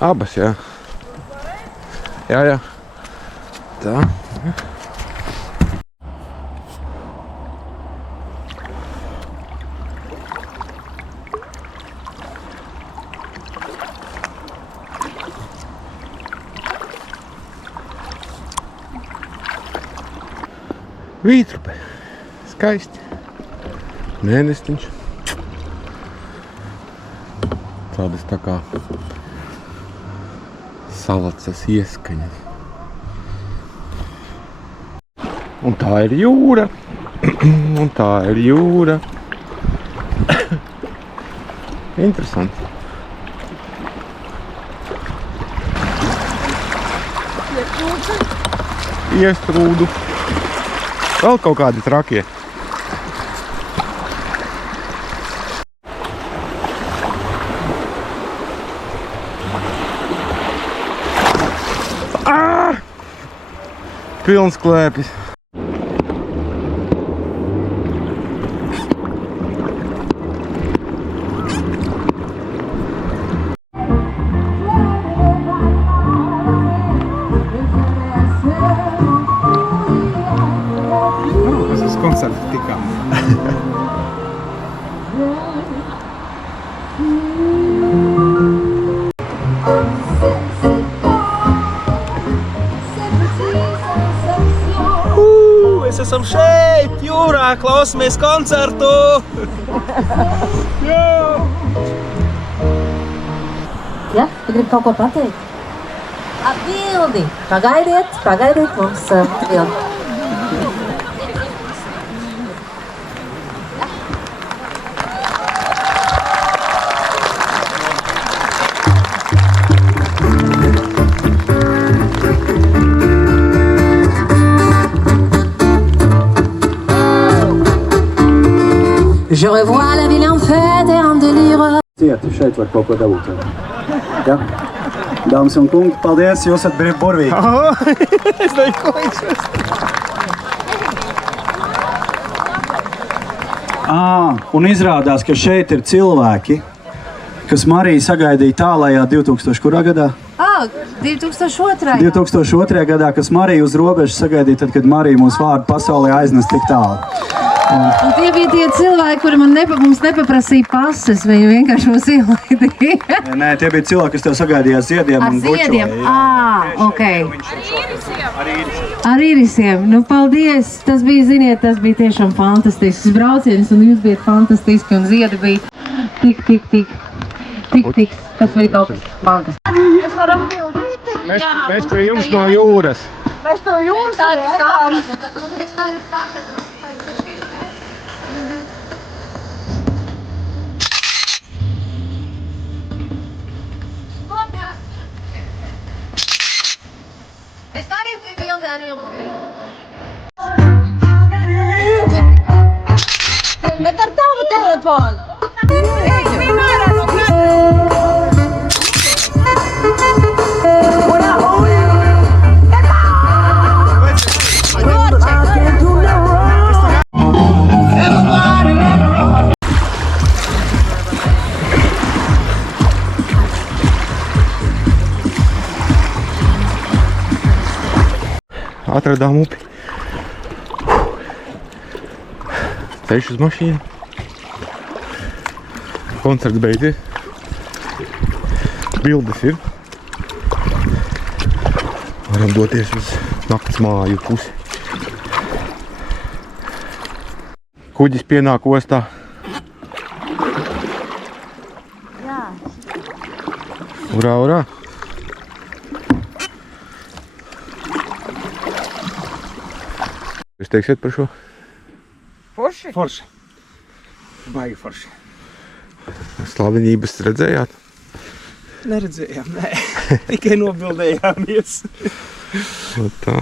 Abas, jā. Jā. Tā. Vītrupe. Skaisti. Mēnestiņš. Tādas tā kā salacas ieskaņas. Un tā ir jūra. Un tā ir jūra. Interesanti. Iestrūdu. Vēl kaut kādi trakie. Pilns klēpis. Es uz koncertu tikām. Mēs esam šeit, jūrā, klausamies koncertu! Ja, tu gribi kaut ko pateikt? Atbildi! Pagaidiet mums atbildi. Je revois la ville en fête et en délire. Cieti, šeit var kaut ko dabūt. Ja? Dāmas un kungi, paldies, jūs esat burvīgi. Es domāju, ko viņš ir. Un izrādās, ka šeit ir cilvēki, kas Mariju sagaidīja tālajā 2000. kurā gadā? 2002. 2002. gadā, kas Mariju uz robežas sagaidīja tad, kad Marija mūsu vārdu pasaulē aiznes tik tālu. Un tie bija tie cilvēki, kuri mums nepaprasīja pases, viņi vienkārši mūs ielaidīja. Nē, tie bija cilvēki, kas tev sagaidīja ziediem un bučoja. Ok. Ar īrisiem. Nu, paldies. Tas bija, ziniet, tas bija tiešām fantastisks brauciens, un jūs bijat fantastiski, un ziedi bija tik. Tas bija kaut kas fantastisks. Mēs pie jums no jūras. Mēs to jūras Bet ar tavu telefonu! Atradām upi. Ceļš uz mašīnu. Koncerts beidzies. Bildes ir. Varam doties uz nakts māju pusi. Kuģis pienāk ostā. Jā. Urā, urā! Jūs teiksiet par šo? Forši. Baigi forši. Slavenības redzējāt? Neredzējām, nē. Tikai nobildējāmies. Tā.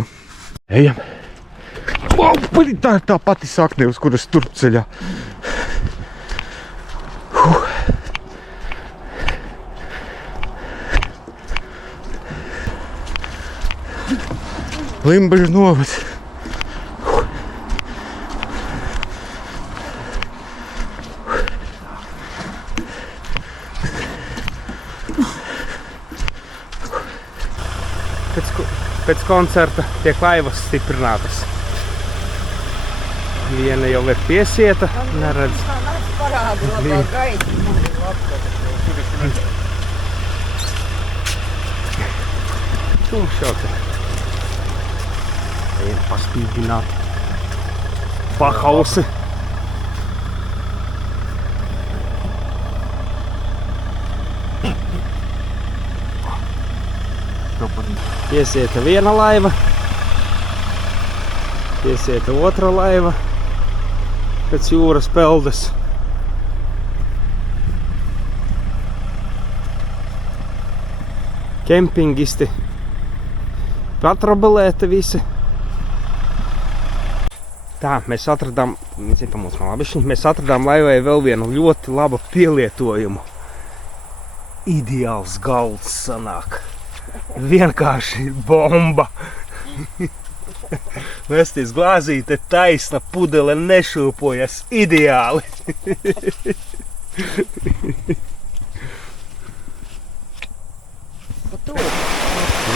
Ejam. Wow, tā ir tā pati sakne, uz kuras turpceļā. Limbažu novads. pēc koncerta tiek laivas stiprinātas. Viena jau ir piesieta, neredz. Tumšs jau te. Ejam paspīdināt. Pahausi. Piesieta viena laiva. Piesieta otra laiva. Pēc jūras peldes. Kempingisti. Patrobelēti visi. Tā, mēs atradām, mēs atradām laivai vēl vienu ļoti labu pielietojumu. Ideāls galds sanāk. Vienkārši bomba. Mesties glāzīte taisna, pudele nešūpojas. Ideāli.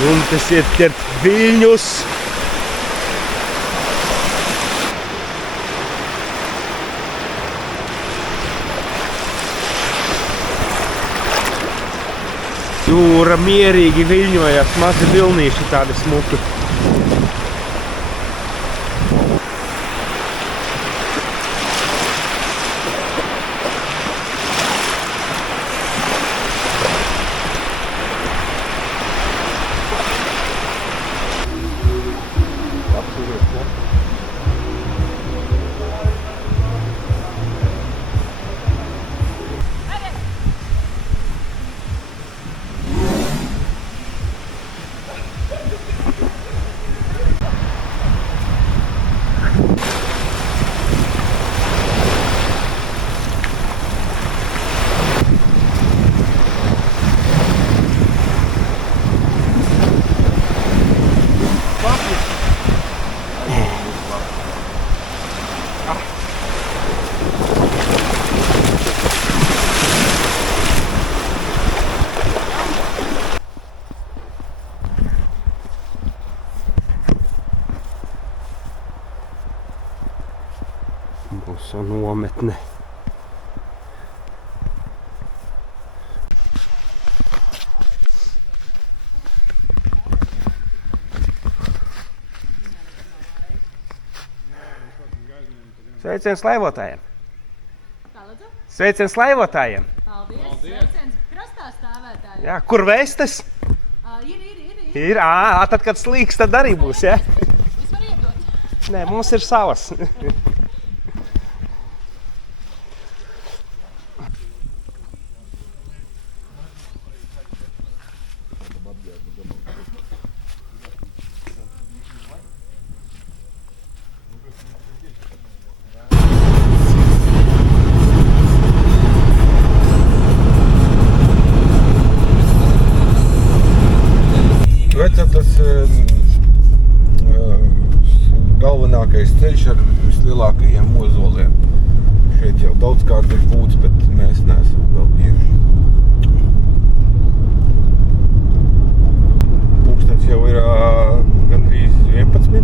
Un tas iet ķert viļņus. Jūra mierīgi viļņojās, mazi vilnīši tādi smuki. Būs nometne. Sveiciens laivotājiem! Sveiciens laivotājiem! Paldies! Sveiciens krastā stāvētājiem! Jā, kur vēstas? Ir, tad, kad slīks, tad arī būs, ja? Es varu iedot. Nē, mums ir savas. Tas galvenākais ceļš ar vislielākajiem mozoliem. Šeit jau daudzkārt ir būts, bet mēs neesam vēl bijuši. Pūkstens jau ir gandrīz 11.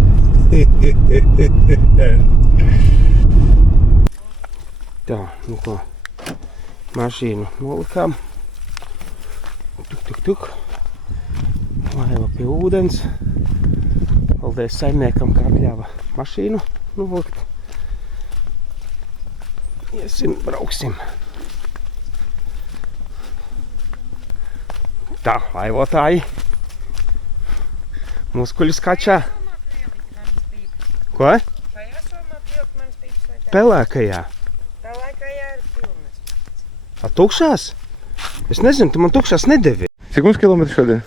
Tā, nu ko, mašīnu nolikām. Tuk. Laiva pie ūdens. Paldies saimniekam, kā atļāva mašīnu nolikt. Iesim, brauksim. Tā, laivotāji. Muskuļi skačā. Ko? Šajā somā pieaugt manas pīpas vai tā? Pelēkajā. Pelēkajā ir pilnas. A tukšās? Es nezinu, tu man tukšās nedevi. Cik mums kilometri šodien?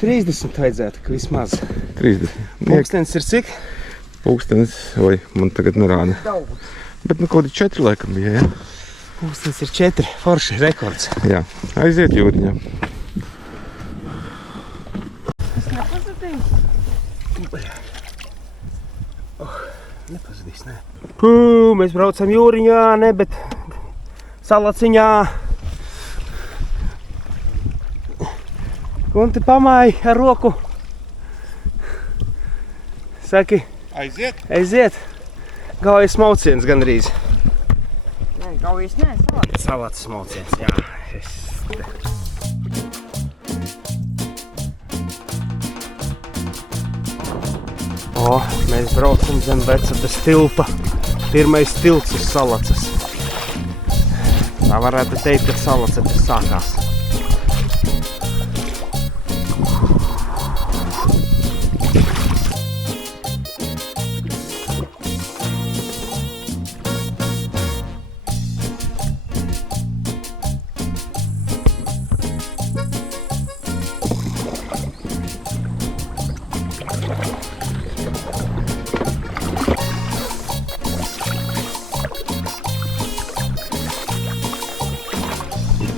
30 vajadzētu, ka vismaz. 30. Pulkstenis ir cik? Pulkstenis, oi, man tagad nerāda. Bet nu kaut 4 laikam bija, ja? Pulkstenis ir 4, forši rekords. Jā, aiziet jūriņā. Tas nepazudīs? Nepazudīs, ne. Mēs braucam jūriņā, ne, bet salaciņā. Un te pamāji ar roku Saki, aiziet. Gaujas mauciens gandrīz. Nē, gaujas nē, salāts. Salāts mauciens, jā. Mēs braucam zem Vecapes tilpa. Pirmais tilts uz Salacas. Tā varētu teikt, ka Salacas sākās.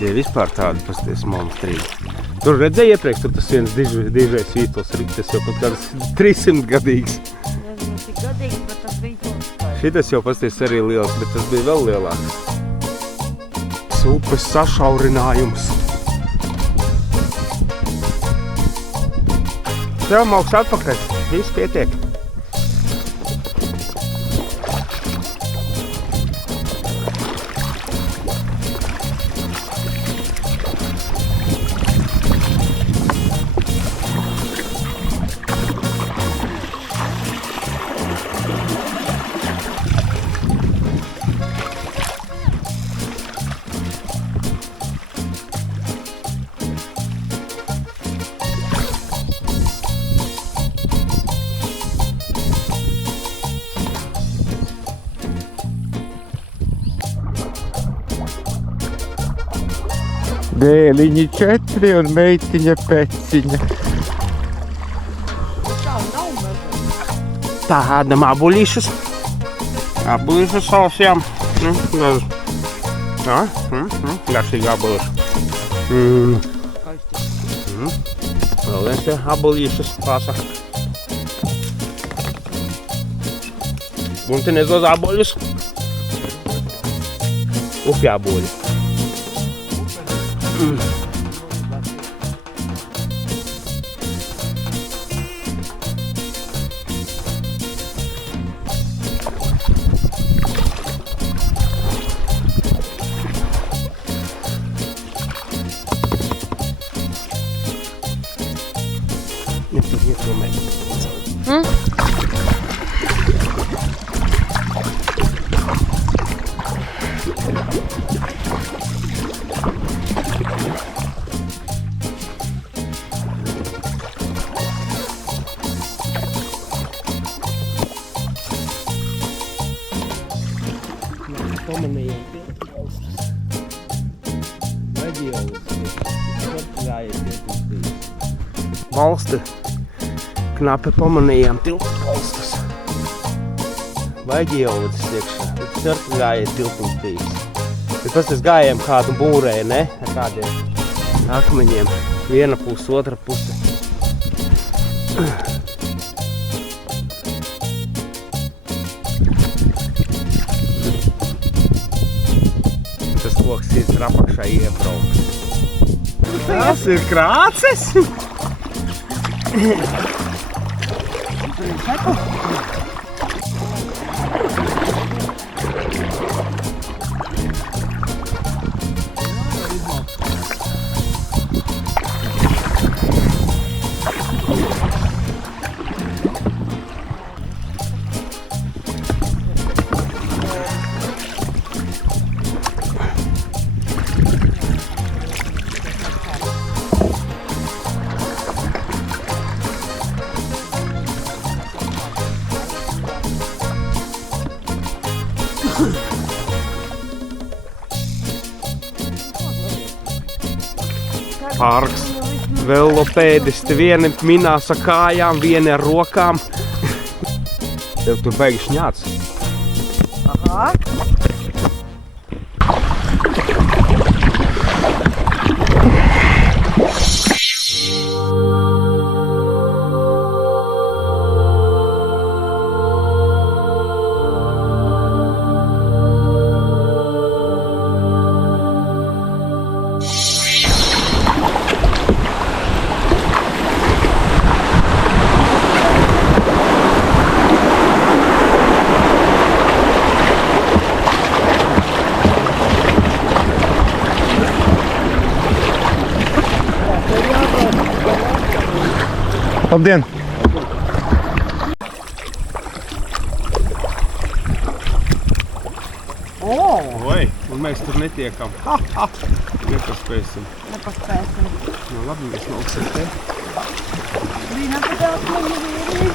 Tie vispār tādi pasties monstrīgi. Tur redzēja iepriekš, tur tas viens dižais vītols ritas jau kaut kāds 300 gadīgs. Nezinu, cik gadīgs, bet tas vītols. Šitas jau pasties arī liels, bet tas bija vēl lielāks. Upes sašaurinājums. Jā, mauks atpakaļ. Viss pietiek. Dēliņi 4 un meitiņa peciņa. Tādam abuļīšus. Abuļīšus sausjām. Garšīgi abuļīši. Vēl viens te abuļīšus pasa. Un te nezos abuļus. Upja abuļi. Valsti knapi pamanījām tiltu valstus. Vaģiolītis iekšā. Tur gājies tiltums bijis. Bet tas gājām kādu būrēju, ne? Ar kādiem akmeņiem. Viena puse, otra puse. Tas koks ir apakšā iebraukt. Tas ir krāces! Parks, velopēdisti, vieni minās ar kājām, vieni ar rokām. Tev tur baigi šņāts. Aha. Labdien! Oi, un mēs tur netiekam. Nepaspēsim. Nepaspēsim. Nu, labi, mēs noksim te. Bija nepatīk mani vīri.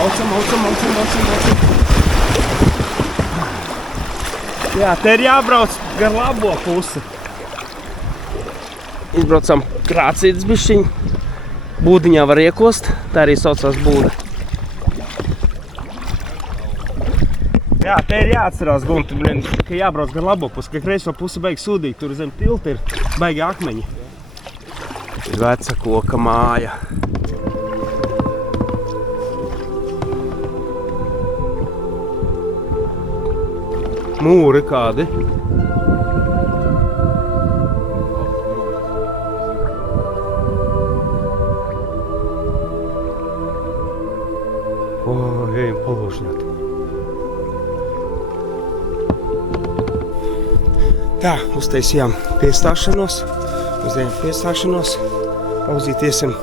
Maucam. Jā, te ir jābrauc gar labo pusi. Izbraucam krācītas bišķiņ. Būdiņā var iekost, tā arī saucās būda. Jā, te ir jāatcerās, Gunti, ka jābrauc gar labo pusi, ka kreiso pusi baigi sūdīgi, tur zem tilta ir baigi akmeņi. Veca koka māja. Mūri kādi. Ejam palūžņot. Tā, uztaisījām piestāšanos, uzdējām piestāšanos, pauzītiesim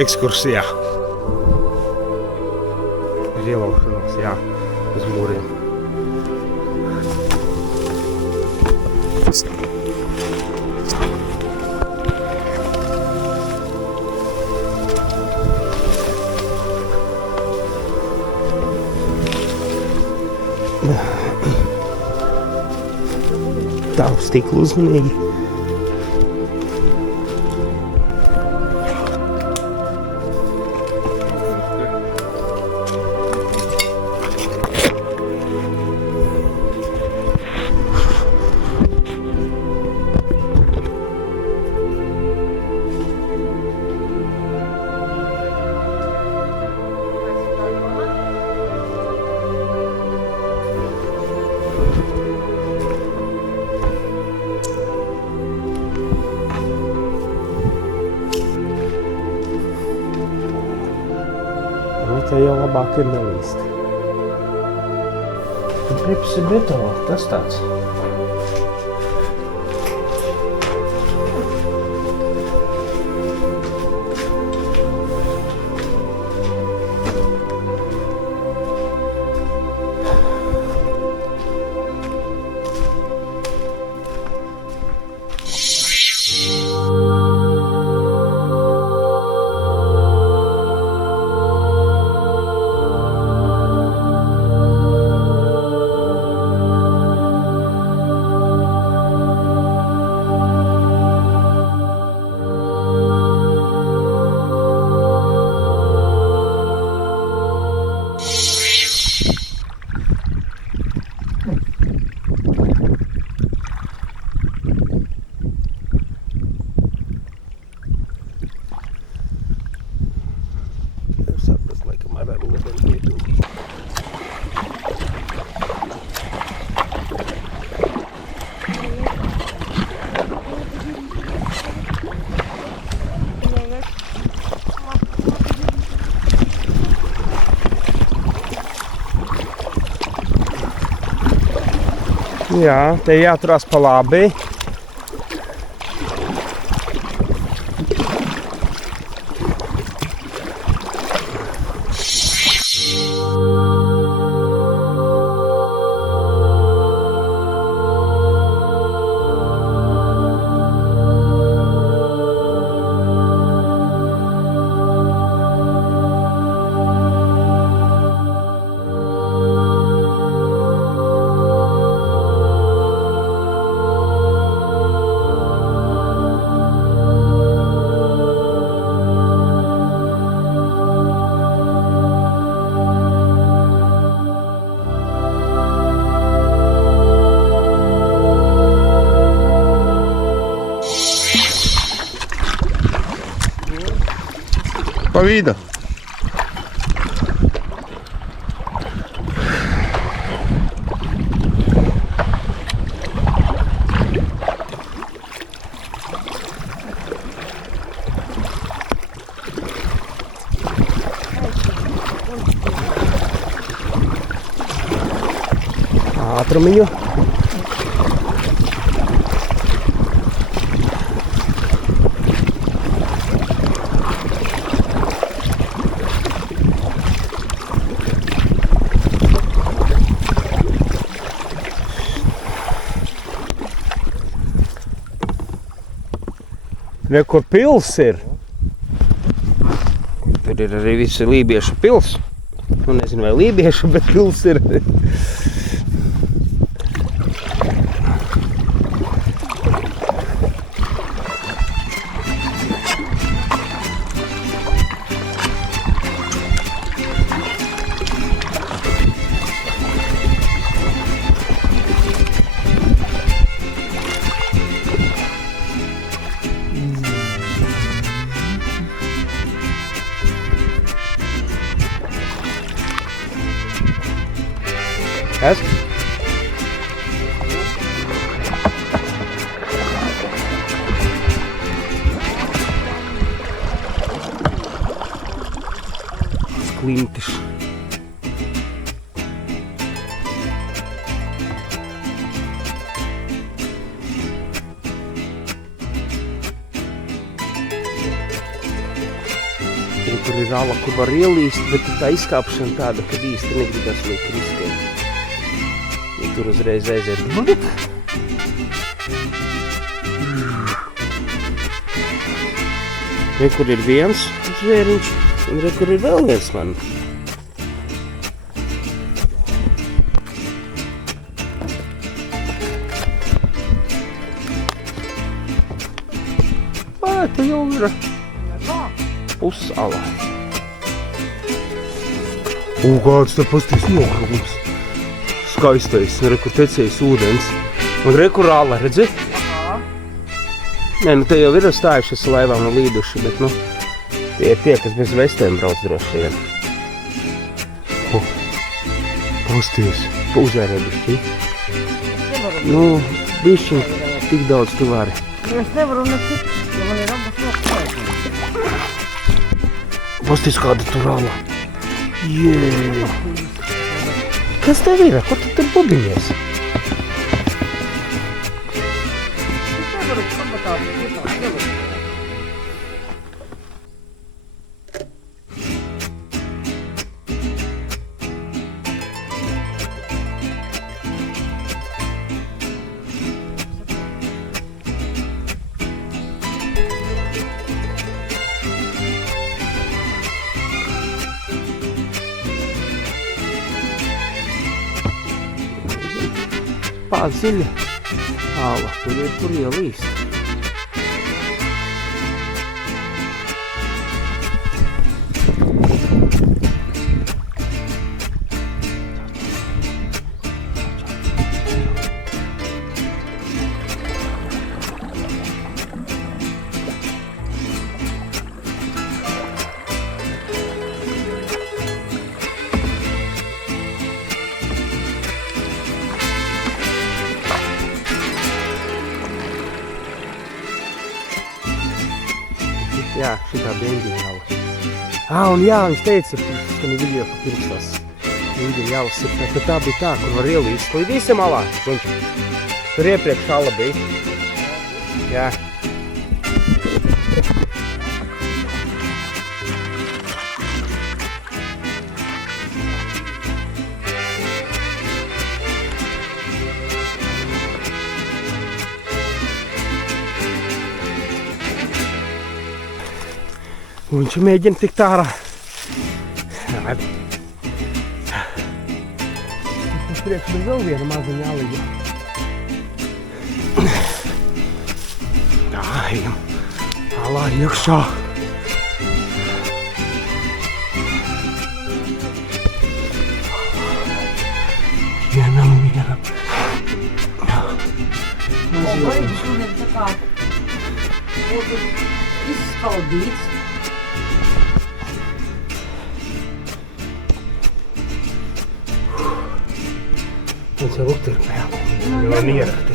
ekskursijā. Ir ielaušanos, jā, uz mūriem. Tā uz stiklu uzmanīgi. Te jau labāk ir nelīst. Grips ir betona, tas tāds. Jā, te jāturās pa labi. Pa vidu. Ātrumiņu. Re, kur pils ir. Tur ir arī visi lībiešu pils. Nu, nezinu, vai lībiešu, bet pils ir. Kas? Sklintiš. Tur ir ala, kur var ielīst, bet tā izkāpšana tāda, kad īsti negribas liek riskēt. Tur uzreiz aiziet. Re, kur ir viens zvēriņš, un re, kur ir vēl viens man. Vai, tu jau ir pusala. Kāds te pastīs nokrūms. Skaistais, re, kur tecējis ūdens. Un re, kur āla, redzi? Nē, nu te jau ir stājušies laivām un līduši, bet, nu, tie ir tie, kas bez vestēm brauc droši vien. Pasties. Uzvērē bišķi. Nu, bišķi, tik daudz tu vari. Es nevaru nekit, jo man ir abas nospējas. Pasties, kāda tur āla. Jē. Kas tev ir? Ko tu tur bubiņies? Es nevaru pamatāt, vietās nevaru. Dziļa āla, tur ir kur ielīst. Jā, šitā beņģiņa jala. Un jā, viņš teica, ka viņa video papirkstās. Beņģiņa jalas ir, bet tā bija tā, kur var ielīst. Līdīsim malā. Tur iepriekš ala bija. Jā. Un viņš mēģina tikt ārā. Tas priekš bija vēl viena maziņa aliņa. Tā, ejam. Alā iekšā. Vienam mieram. Baigi šodien tā kā būtu izskaldīts. Viņš jau ukturpējā. Jau nierakti.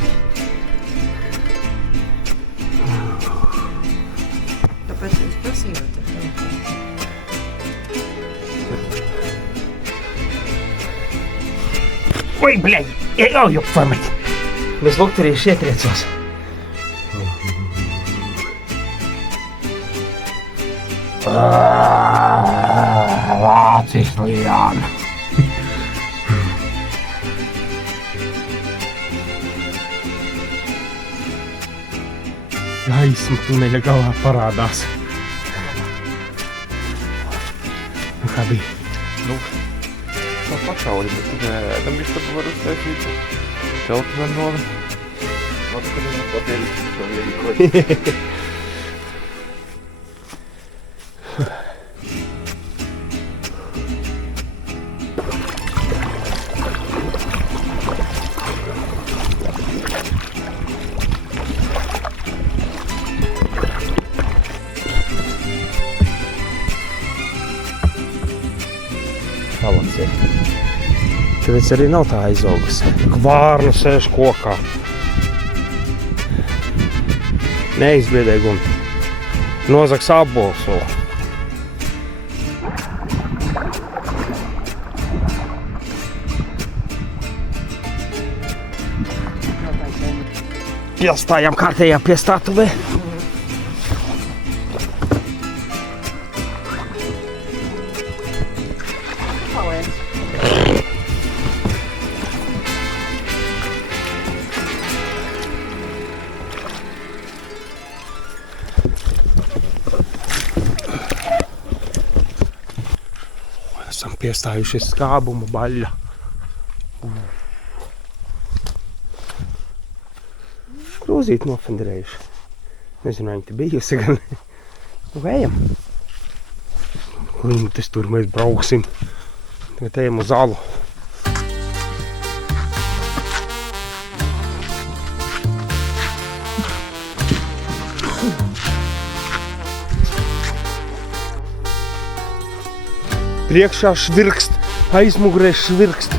Tāpēc viņš prasījot ar tevi. Oi, bļaļ! Jau, pamati! Bez lukturīši ietriecos. Vācis liāna. gaisma tuneļa galā parādās. Nu, kā bija? Tā pašauli, bet tu neēdam, viņš tad var uztaisīt. Teltu vēl noli. Atskatīsim patēļus to vienu koļu. Tāpēc arī nav tā aizaugusi. Vārna sēž kokā. Neizbiedē gumti. Nozaks apbolso. Piestājām kārtējā pie statuvē. Esam piestājušies skābuma baļļa. Krūzīt nofenderējuši. Nezinu, vai viņi te bijusi gan. Nu, ejam. Klintis tur mēs brauksim. Tagad ejam uz alu. Priekšā švirkst, aizmugurē švirkst.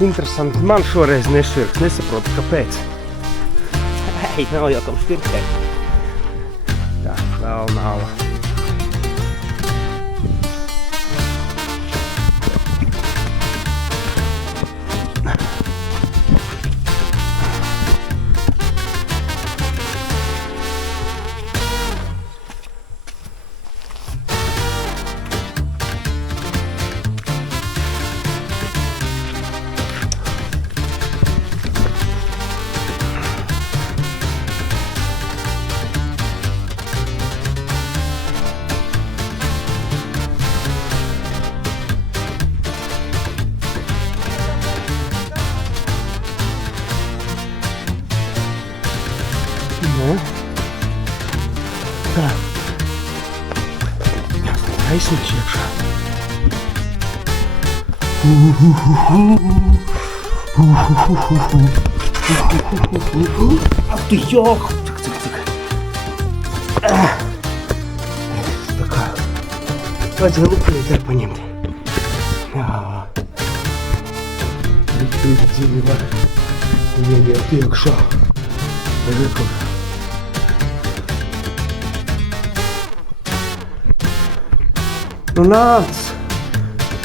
Interesanti, man šoreiz nešvirkst, nesaprotu, kāpēc. Ei, nav jau kam švirkstēt. Tā, vēl nav. Tā. Aizsniņš iekšā. Ak, tu jok! Cik. Tā kā vajadzēja lupēt ar paņemt. Jā. Tik dziļi var ieiet iekšā. Rekur. Nu nāc,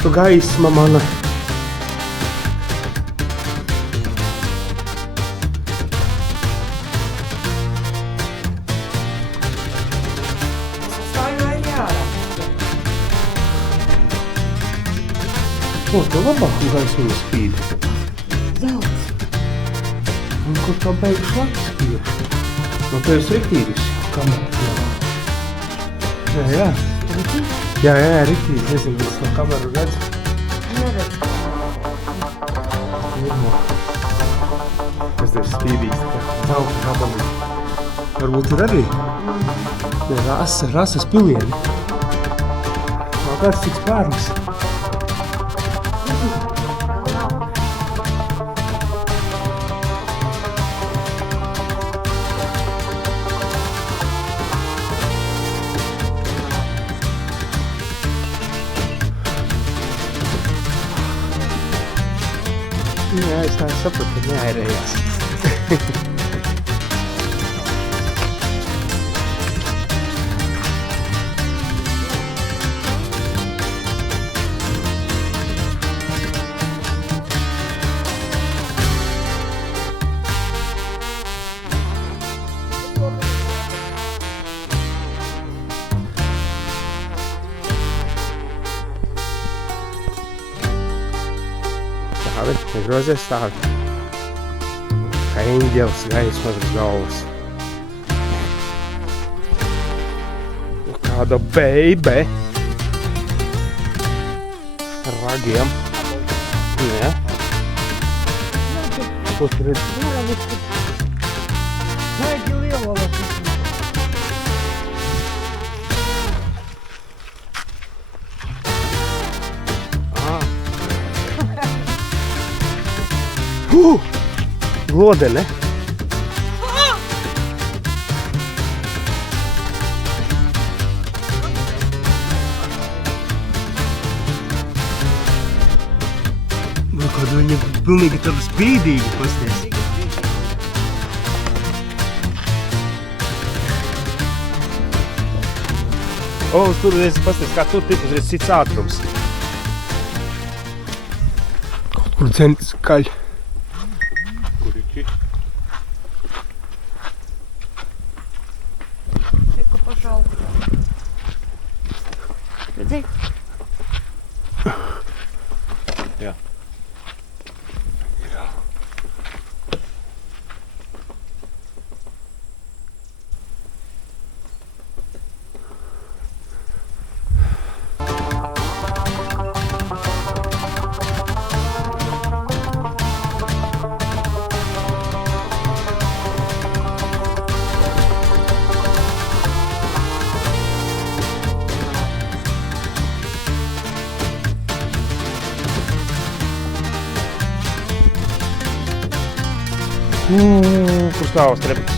tu gaisma mana. O, tu labāk gaisma spīd. Zelts. Un kur tā beigas laks spīd? Nu, tu esi riktīgas. Kamera. Jā. Jā, riktīgi, nezinu, es no kameru redzu. Neredz. Kas tev spīdīs, tā zelta gabalī. Varbūt tur arī? Ne, rases pilieni. Nav kāds cik spērnis. Jā, es tā sapratu, ka neairējās. Stāvi, grozies stāvi. Kā eņģelis gaisma uz galvas. Tāda beibe. Ar ragiem. Nē. Ko tu redzi? Baigi liela lapas. Glodene. Nu, kad viņi pilnīgi tāda spīdīgi pasties. O, tur reiz pasties, kā tur tik uzreiz cits ātrums. Kaut kur dzemtis kaļ. Tikko pašau. Redzi? Jā. Kur stāvas trepas?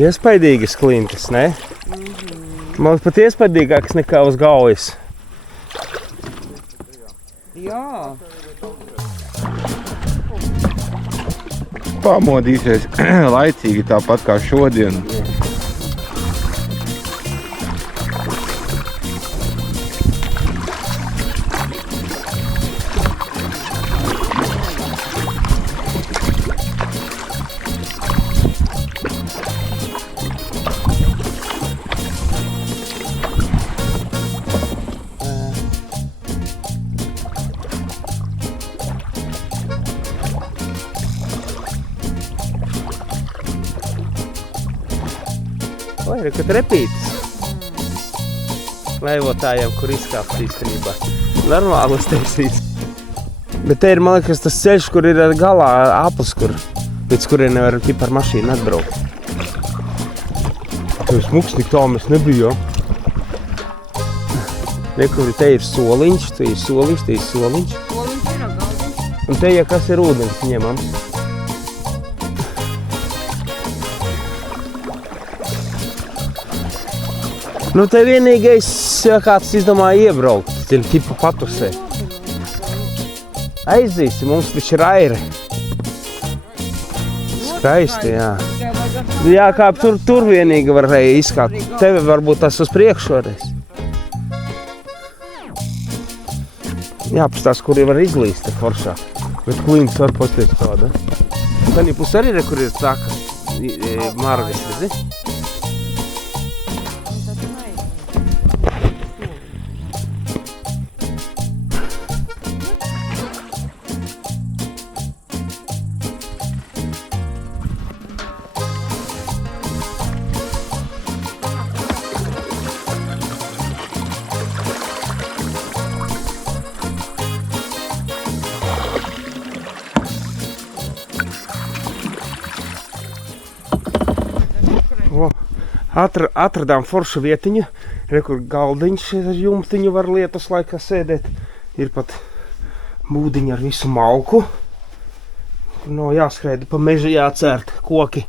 Iespaidīgas klintis, ne? Man pat iespaidīgākas nekā uz Gaujas. Jā. Pamodīsies laicīgi tāpat kā šodien. Oi, re, kad repītas. Leivotājiem, kur izkāpt īstenībā. Normālas taisīts. Bet te ir, man liekas, tas ceļš, kur ir galā aplis, līdz kuriem nevar tipa ar mašīnu atbraukt. Tev smuks tik tā mēs nebijām. Rekur, te ir soliņš, te ir soliņš, te ir soliņš. Soliņš ir galdiņš. Un te, ja kas ir ūdens ņemams. Nu, te vienīgais, ja kāds izdomāja iebraukt, ir tipa patusē. Aizīsi, mums taču ir aire. Skaisti, jā. Jā, kā tur vienīgi varēja izkāpt. Tevi varbūt tas uz priekšu varēs. Jāpastās, kuri var izlīst te foršā. Bet klīns var pasties tāda. Tanī pus arī, kur ir tā, ka margas, redzi? Atradām foršu vietiņu, re, kur galdiņš ar jumtiņu var lietus laikā sēdēt. Ir pat būdiņi ar visu malku. Kur nav jāskraida pa mežu jācērt koki.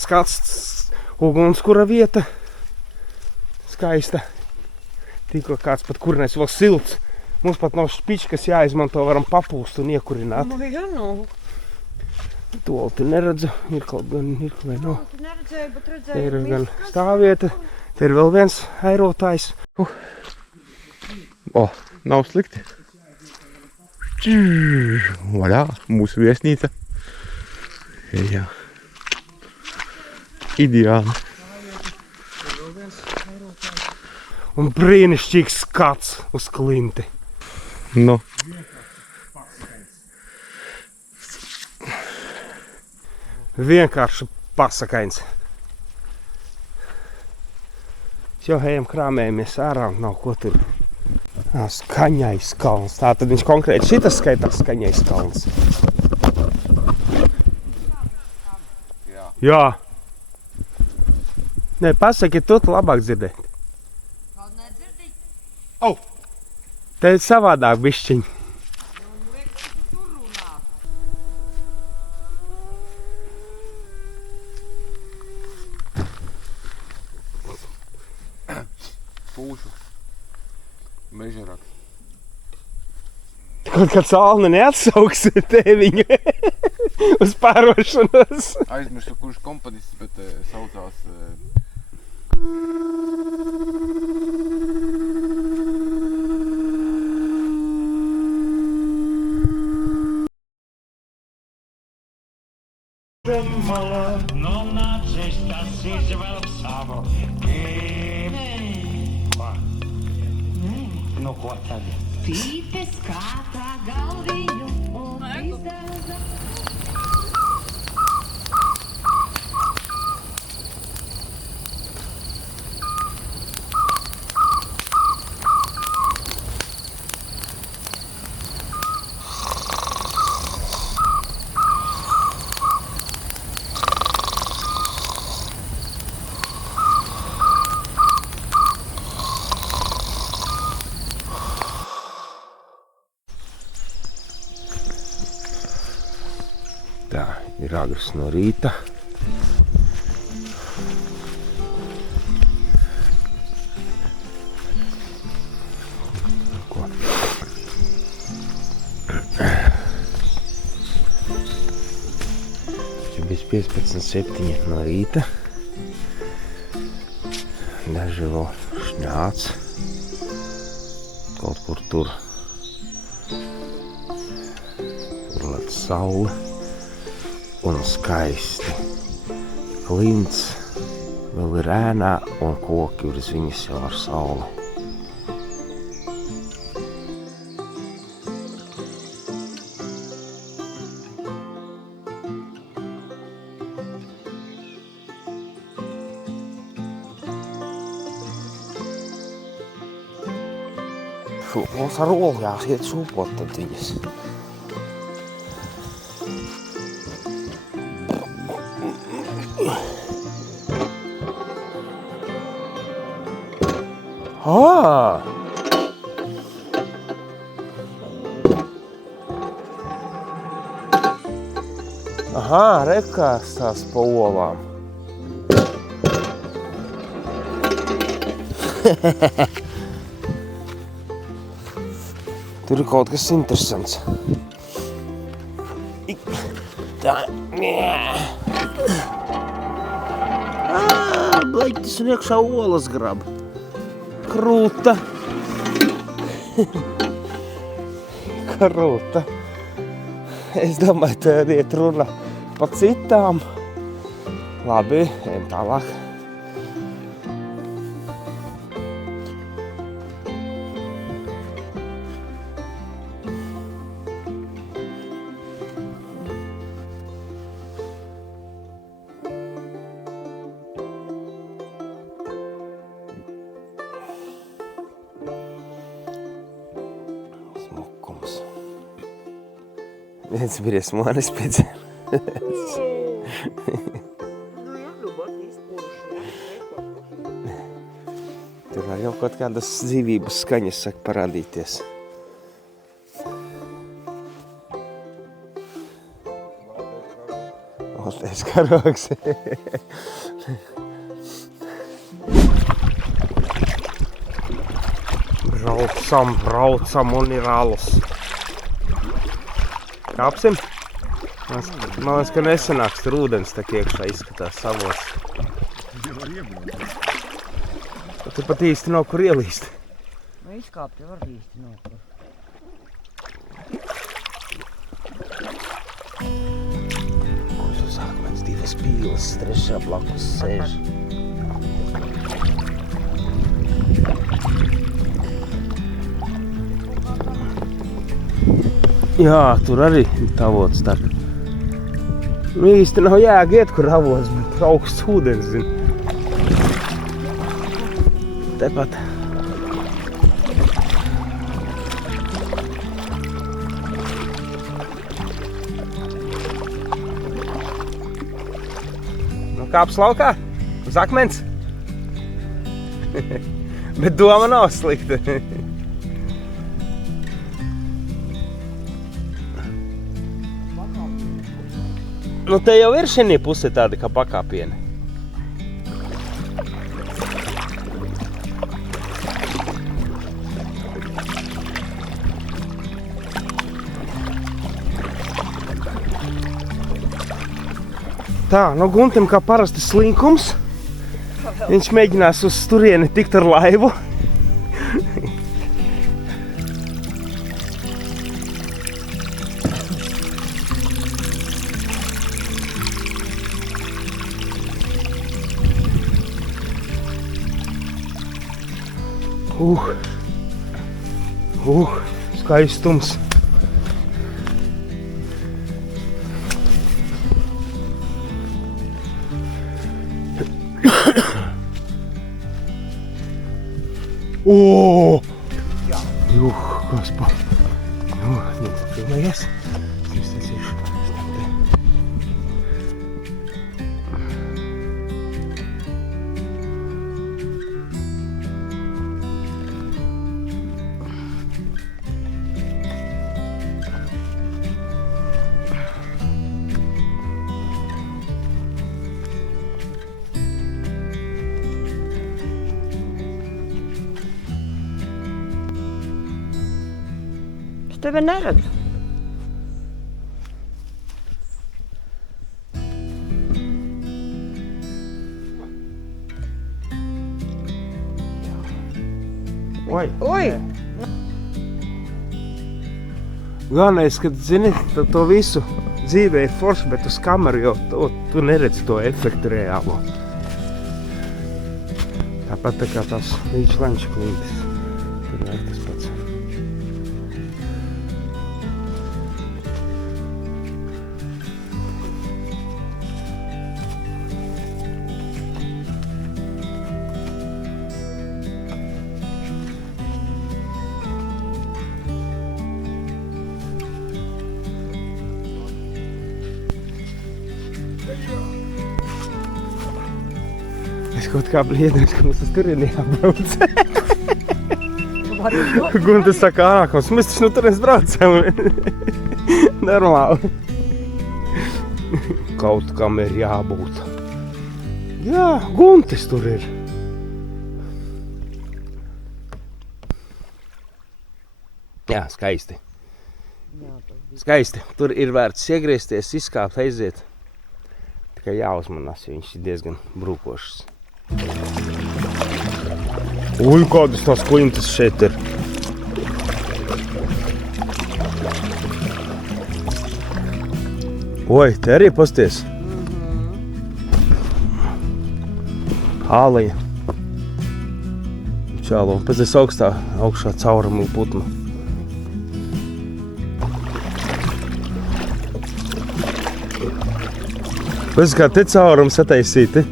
Skats ugunskura vieta. Skaista. Tikko kāds pat kurinājis vēl silts. Mums pat nav špičkas jāizmanto, varam papūst un iekurināt. Nu, jā, nu. Tolti neredzu, ir kaut gan mirklē nav. Neredzēju, bet Te redzēju. ir gan stāvvieta, te ir vēl viens aerotājs. O, nav slikti. Vaļā, mūsu viesnīca. Jā. Ideāli. Un brīnišķīgs skats uz klinti. Nu, Vienkārši pasakains. Jau ejam krāmējamies ārā un nav ko tur. Skaņais kalns. Tātad viņš konkrēti šitas skaitās Skaņais kalns. Jā. Nē, pasaki, tu labāk dzirdēt. Kaut nedzirdi? Te ir savādāk bišķiņ. pūšu. Mežaraks. Kaut kāds Alna neatsauks teviņu uz pārošanos. Aizmirstu, kurš kompanists, bet saucās... No nācis tas izvelk savu īpa. Nu, ko tad? Pītes kātā galviņu un izdauza. Tā, ir agrs no rīta. Ko? Bija 15:07 no rīta. Daži vēl šņāc. Kaut kur tur. Tur lec saule. Un skaisti. Klints vēl ir ēnā un koki uz viņas jau ar sauli. Mums ar olu jāiet šūpot tad viņas. Aha, rekās tās pa olām. Tur ir kaut kas interesants. Tā, bleķis un iekšā olas grab. Krūta. Krūta. Es domāju, tad iet runa pa citām. Labi, ejam tālāk. Smukums. Viens biries manis pēc. Tur var jau kaut kādas dzīvības skaņas saka parādīties. Maltais karogs. Braucam un ir alus. Kāpsim? Man liekas, ka nesanāks tur ūdens tā iekšā izskatās savots. Tur pat īsti nav kur ielīst. Nu, izkāpt var īsti nav kur. Kurš uz akmens divas pīles, trešā blakus sēž. Jā, tur arī avots tā. Nu, īsti nav jēga iet, kur avots, bet augsts ūdens, zin. Tepat. Nu, kāps laukā? Uz akmens? Bet doma nav slikta. Nu, te jau ir šī puse tāda kā pakāpieni. Tā, no Guntim kā parasti slinkums. Viņš mēģinās uz turieni tikt ar laivu. Skaistums. Kas pa... Filmējies? Es tevi neredzu. Oi! Galvenais, kad zini, to visu dzīvē ir forši, bet uz kameru jau tu neredzi to efektu reālo. Tāpat tā kā tās līčlanču klintis. Tur ir tas pats. Es kaut kā bliedries, ka mums uz turieni jābrauc. Guntis saka, ārākums, mēs taču no turienes braucam. Normāli. Kaut kam ir jābūt. Jā, Guntis tur ir. Jā, skaisti. Skaisti. Tur ir vērts iegriezties, izkāpt, aiziet. Tikai jāuzmanās, jo viņš ir diezgan brūkošs. Ui, kādas tās klintas šeit ir. Oi, te arī pasties. Ālija. Čālo, pēc es augšā caurumu putnu. Pēc kā te caurumu sataisīti.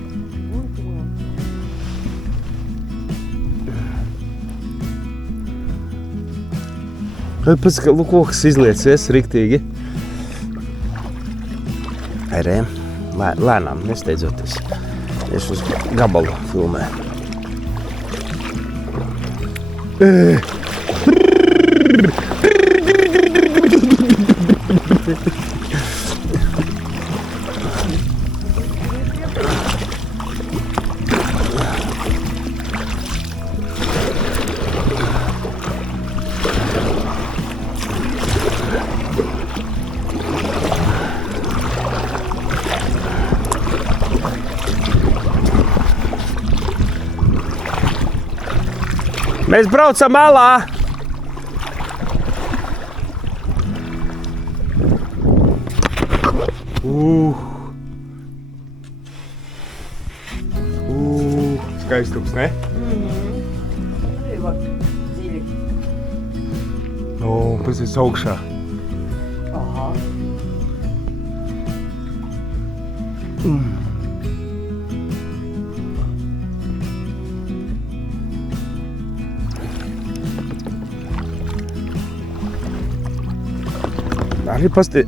Pēc kā koks izliecies riktīgi. Arī lēnām, nesteidzoties. Es uz gabalu filmē. Mēs braucam malā! Skaistums, ne? Pēc esi augšā. Aha.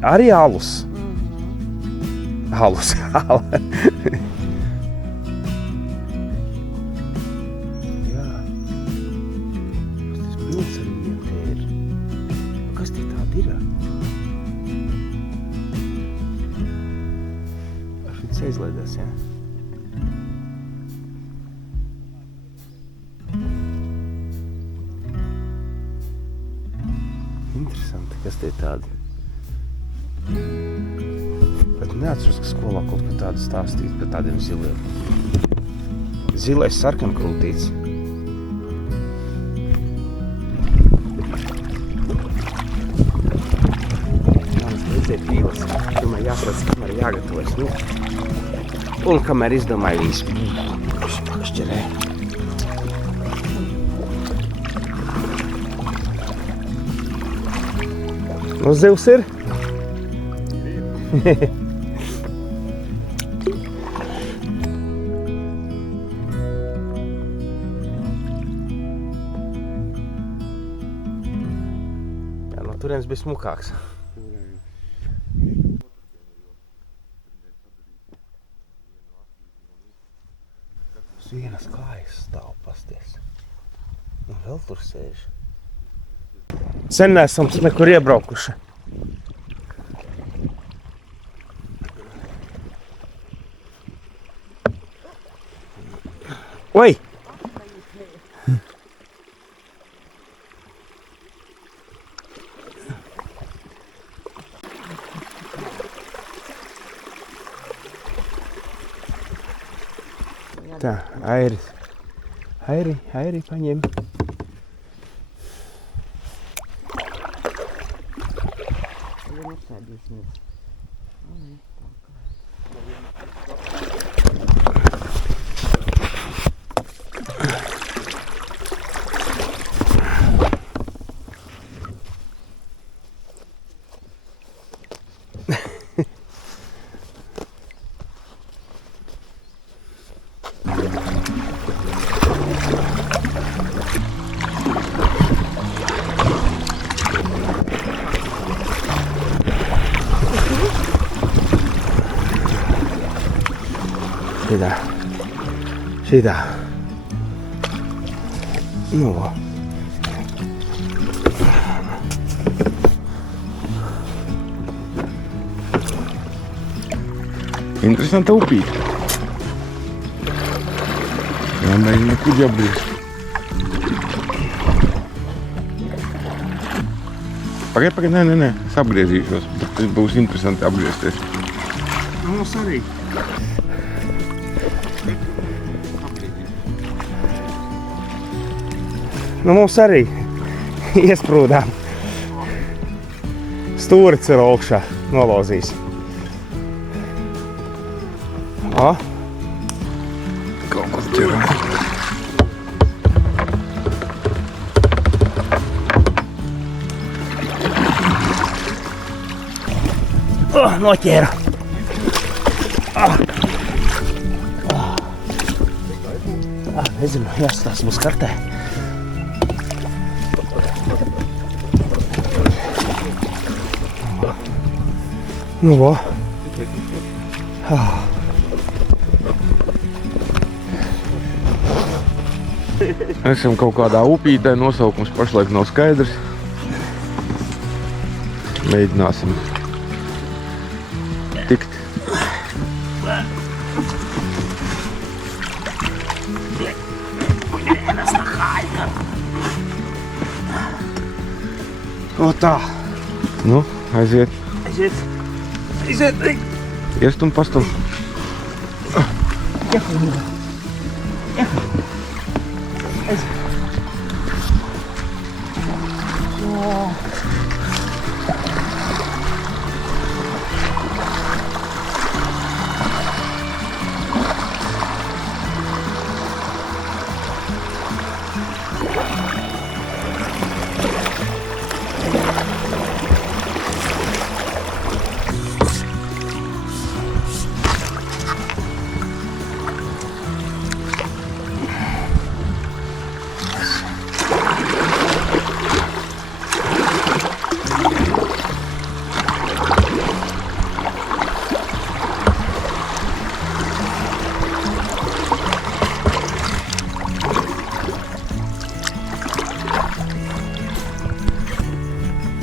Arī alus. Alus. Jā. Tas pilns ar viņiem te ir. Kas te tādi ir? Ar šeit aizlaidās, jā? Interesanti, kas te tādi. Bet neatceros, ka skolā kaut ko tādu stāstīt par tādiem ziliem. Zilais sarkankrūtīts. Manas redzēt vīlas. Domāju, jāsēc, kamēr jāgatavojas. Nu. Un kamēr izdomāju visu. Šķerē. Nu, zivs ir? Jā, no turienes bija smukāks. Uz vienas kājas stāv pasties. Un vēl tur sēž. Sen neesam nekur iebraukuši. Oi! Tā, Airi paņem. Šitā. Nu. Interesanta upīte. Jāmēģina kuģi apgriezt. Pagaid, nē. Es apgriezīšos. Tas būs interesanti apgriezties. Mums arī. Nu, mums arī iesprūdām. Stūris ir augšā nolauzījis. O. Kaut kur ķeram. Noķēra. Nezinu, jāstās mūs kartē. Nu, vo. Esam kaut kādā upītē, nosaukums pašlaik nav skaidrs. Mēģināsim tikt. O tā. Nu, aiziet. Aiziet. Iestum pastum.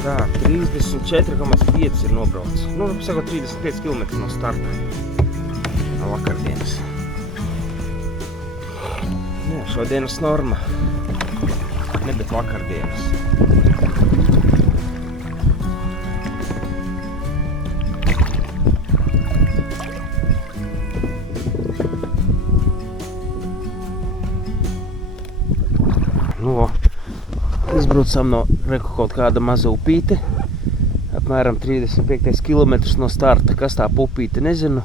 Tā, 34,5 ir nobraucis. Nu, sakot, 35 km no starta. No vakardienas. Jā, šodienas norma. Ne, bet vakardienas. Nu, izbraucām no reku kaut kāda maza upīte. Apmēram 35 km no starta. Kas tā upīte, nezinu.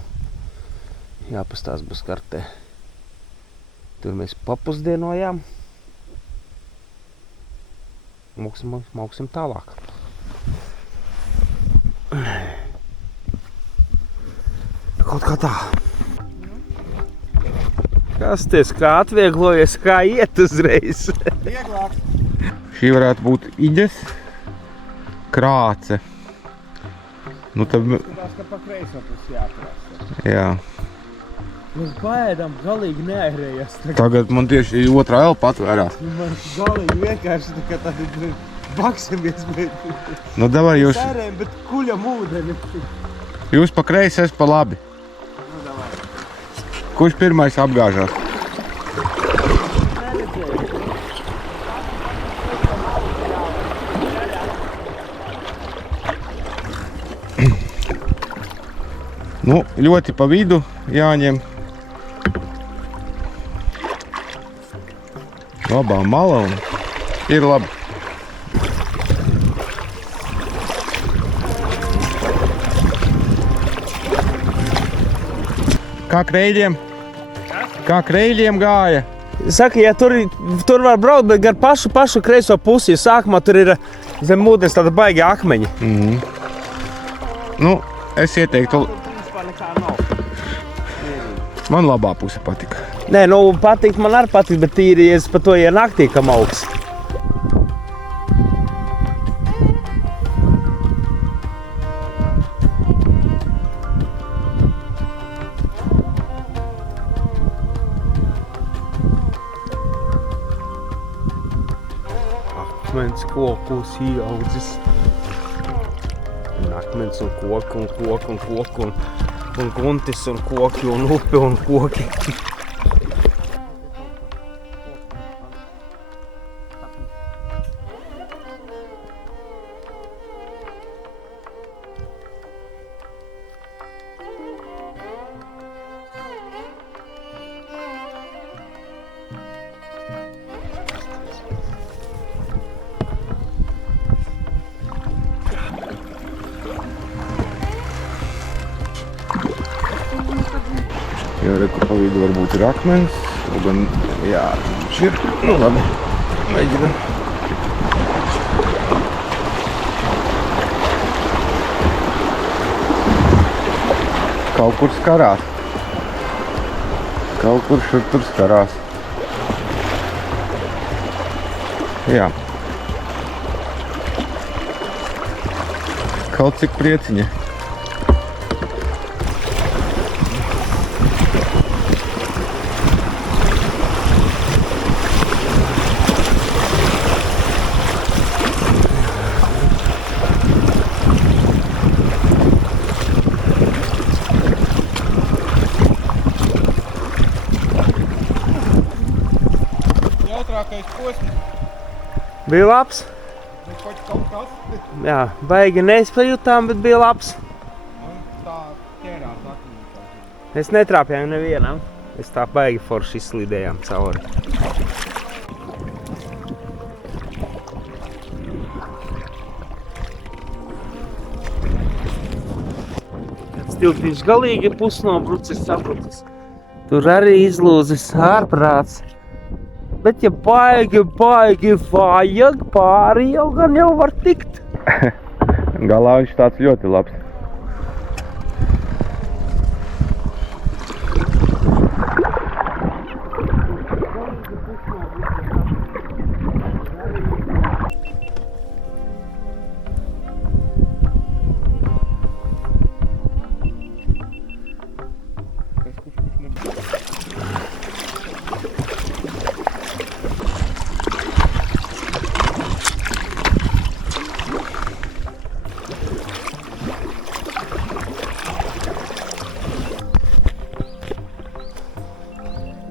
Jāpastās bez kartē. Tur mēs papusdienojām. Mauksim tālāk. Kaut kā tā. Kas ties, kā atvieglojies, kā iet uzreiz? Šī varētu būt Iģes krāce. Nu tad... Tās, ka pa kreiso pusi jāprasa. Jā. Mēs baēdām galīgi neairējies. Tagad man tieši otrā elpa atvērās. Man galīgi vienkārši tā kā tādi baksamies, bet... Nu davai jūs... Sērējam, bet kuļam ūdeni. Jūs pa kreisi, es pa labi. Nu, davai. Kurš pirmais apgāžās? Nu, ļoti pa vidu jāņem. Labā mala un ir labi. Kā kreiļiem? Kā kreiļiem gāja? Saka, ja tur var braukt, bet gar pašu kreiso pusi, ja sākumā tur ir zem ūdens tāda baigi akmeņi. Nu, es ieteiktu... Man labā puse patika. Nē, nu patikt man arī patīk, bet tīri, ja es pa to ja naktī kam augs. Akmens kokos ieaudzis. Akmens un koki un koki un koki un guntis un koki un upe un koki. Jā, reku pa vidu varbūt ir akmens, gan jā, viņš ir. Nu labi, mēģinam. Kaut kur skarās. Kaut kur šur tur skarās. Jā. Kaut cik prieciņa. Bija labs? Jā, baigi nespajūtām, bet bija labs. Mēs netrāpjām nevienam. Mēs tā baigi forši izslīdējām cauri. tiltiņš galīgi pusnobrucis, sabrucis. Tur arī izlūzis ārprāts. Bet ja baigi vajag pāri, jau gan jau var tikt. Galā viņš tāds ļoti labs.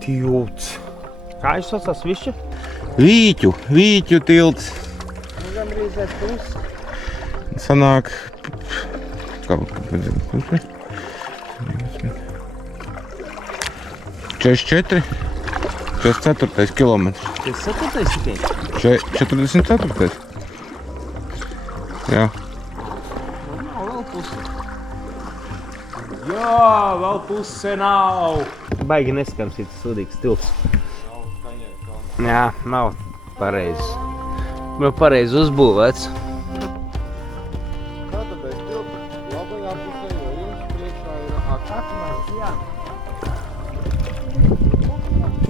Tilts. Kā viņš saucās višķi? Vīķu tilts. Nu, gandrīz aiz pusi. Sanāk... Kā... 44. 44. kilometrs. Tas 4. tikai? 44. Jā. Nav vēl pusi. Jā, vēl puse nav. Baigi neskams ir sudīgs tilts. Jā, nav pareizi. Nav pareizi uzbūvēts. Kā tad aiz tilta? Labajā pusē, jo jums priekšā ir akmens.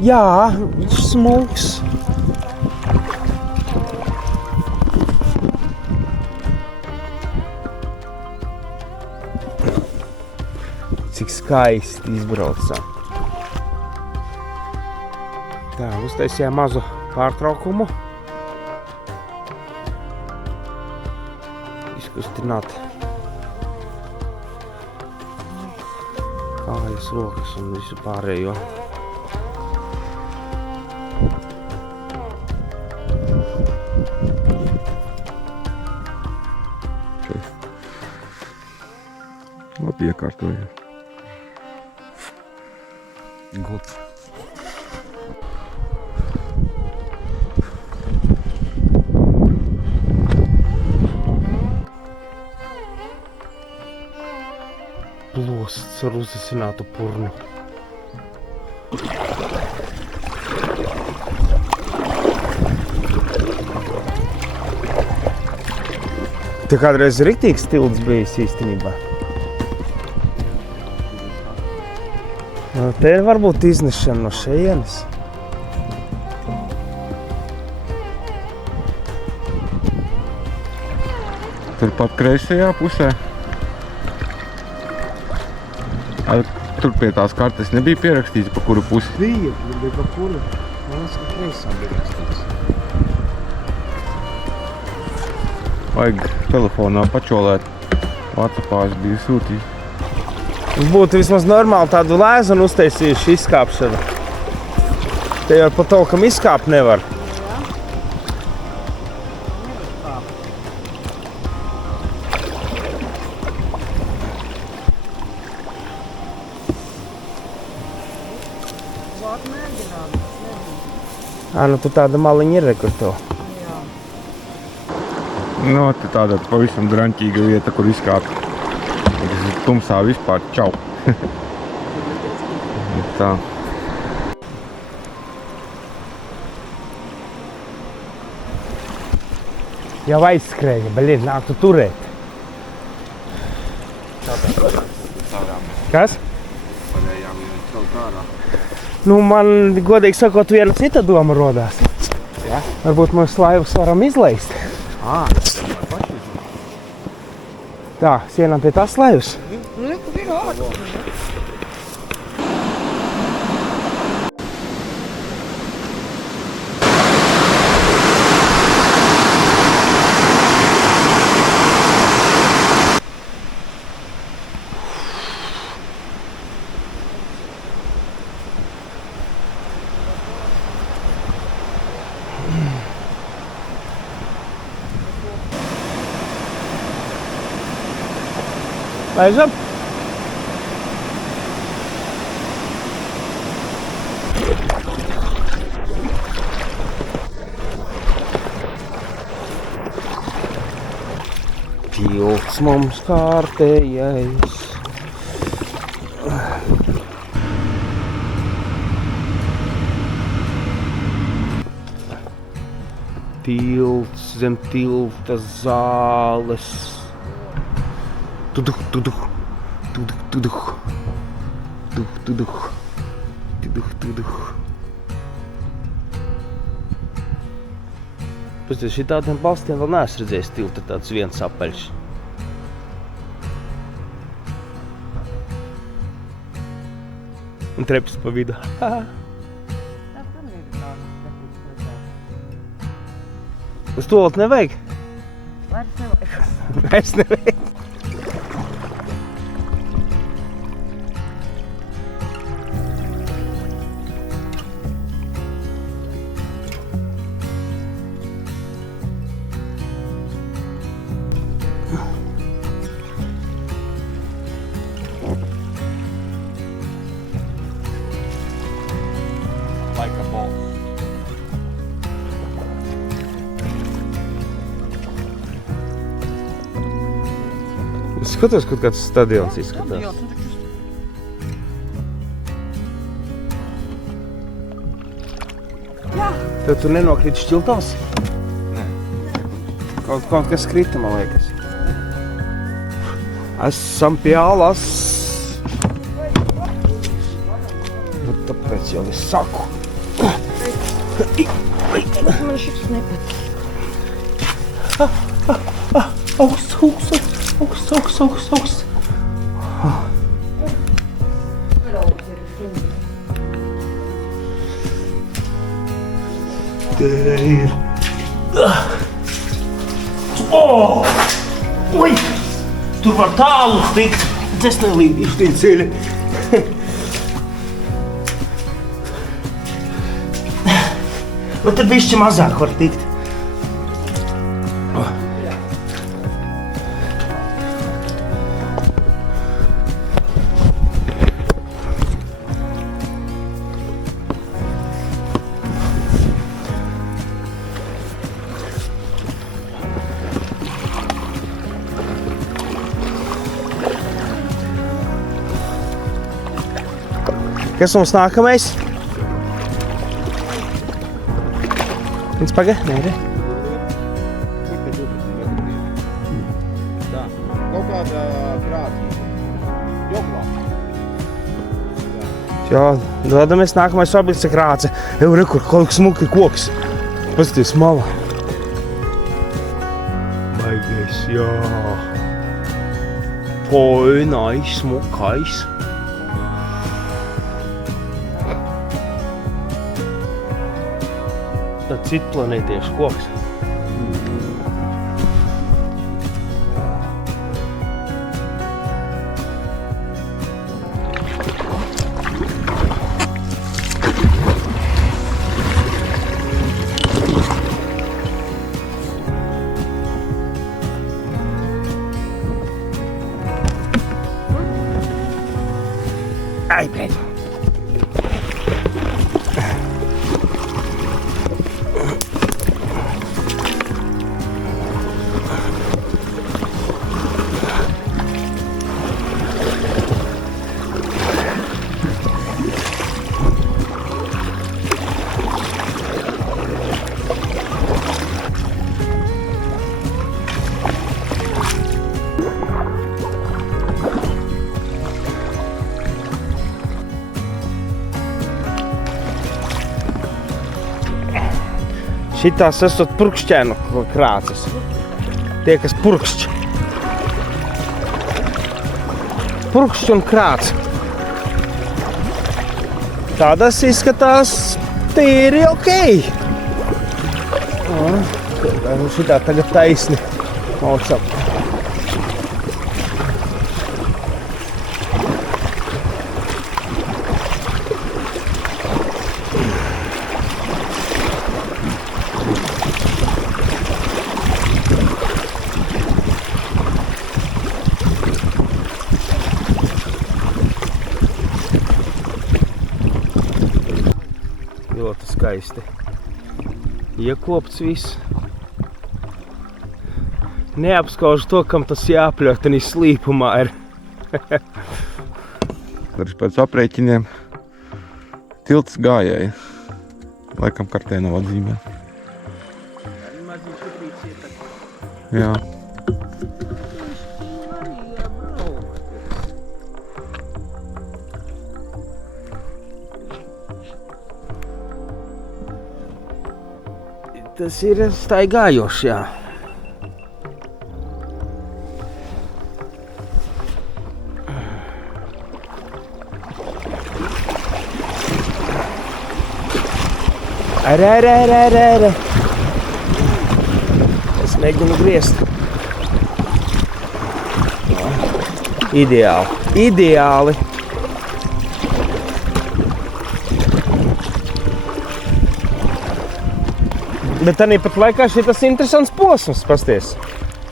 Jā, viņš smūgs. Cik skaisti izbraucām. Tā, uztaisījām mazu pārtraukumu. Izkustināt kājas, rokas un visu pārējo. Labi iekārtoju. Gut. Plosts ar uzasinātu purnu. Te kādreiz riktīgs tilts bijis īstenībā. Te ir varbūt iznešana no šejienes. Turpat kreisajā pusē. Tur pie tās kartes nebija pierakstīts, pa kuru pusi. Bija pa kuru. Man liekas, ka kreisām bija rakstīts. Vajag telefonā pačolēt. WhatsAppā es biju sūtījis. Būtu vismaz normāli tādu lēzanu uztaisījuši izkāpšanu. Te jau pa tolkam izkāpt nevar. Nu tu tāda maliņa ir, kur to. No, te tāda pavisam draņķīga vieta, kur izkāpt. Tas ir tumsā vispār. Čau! Tā. Jau aizskrēja, blin, nāk tu turēt. Kas? Nu, man, godīgi sakot, viena cita doma rodās. Ja? Varbūt mēs laivas varam izlaist. Tā, sienām pie tās laivas. Laižam? Tilts mums kārtējais. Tilts, zem tilta zāles. Tuduh, tuduh, tuduh, tuduh. Tuduh, tuduh, tuduh, tuduh. Pēc šitādiem balstiem vēl neesmu redzējis tilta tāds viens apaļš. Un trepis pa vidu. Uz to vēl nevajag? Vairs nevajag. Like a boss. Es skatos, kaut kāds stadions izskatās. Tev tu nenokrīt šķiltās? Nē. Kaut kas krita, man liekas. Esam pie alas. Nu, tāpēc jau es saku. Man šis nepatīk. Augsts. Te ir. Oi! Tur var tālu tikt. Es nelīdīšu tie ceļi. Bet tad bišķi mazāk var tikt. Kas mums nākamais? Viņš pagaid? Nē, re. Tā. Kaut kāda krāsība. Joglā. Jā, dodamies nākamais objekts krāce. Jau re, kur kaut kas smuki koks. Paskaties, malā. Baigais, jā. Oi, nice, smukais. Tāds citplanētiešu koks. Ai, blēd. Šitās esot purkšķēnu krāces. Tie, kas purkšķ. Purkšķ un krāc. Tādas izskatās tīri okei. Šitā tagad taisni maucam. Ļoti skaisti. Iekopts viss. Neapskaužu to, kam tas jāpļauj, tad slīpumā ir. Tad pēc aprēķiniem tilts gājēji. Laikam kartē nav atzīmē. Jā. Tas ir staigājošs, jā. Re. Es mēģinu griezt. Ideāli. Bet tanī pat laikā šitas interesants posms, pasties.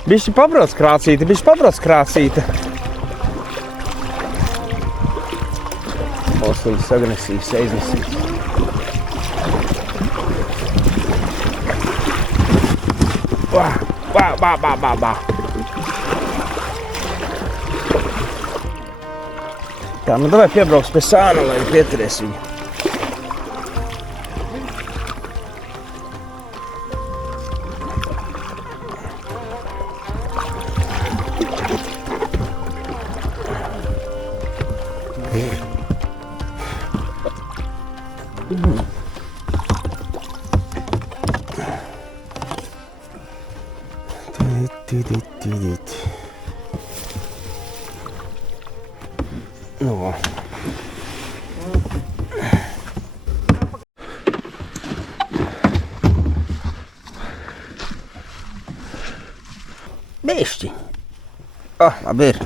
Bišķi pabrauc krācīte. Osliņas agresīvs, aiznesīts. Bā. Tā, nu davai piebrauks pie sāna, lai pieturēs viņu. No. Bišķi. Labi ir.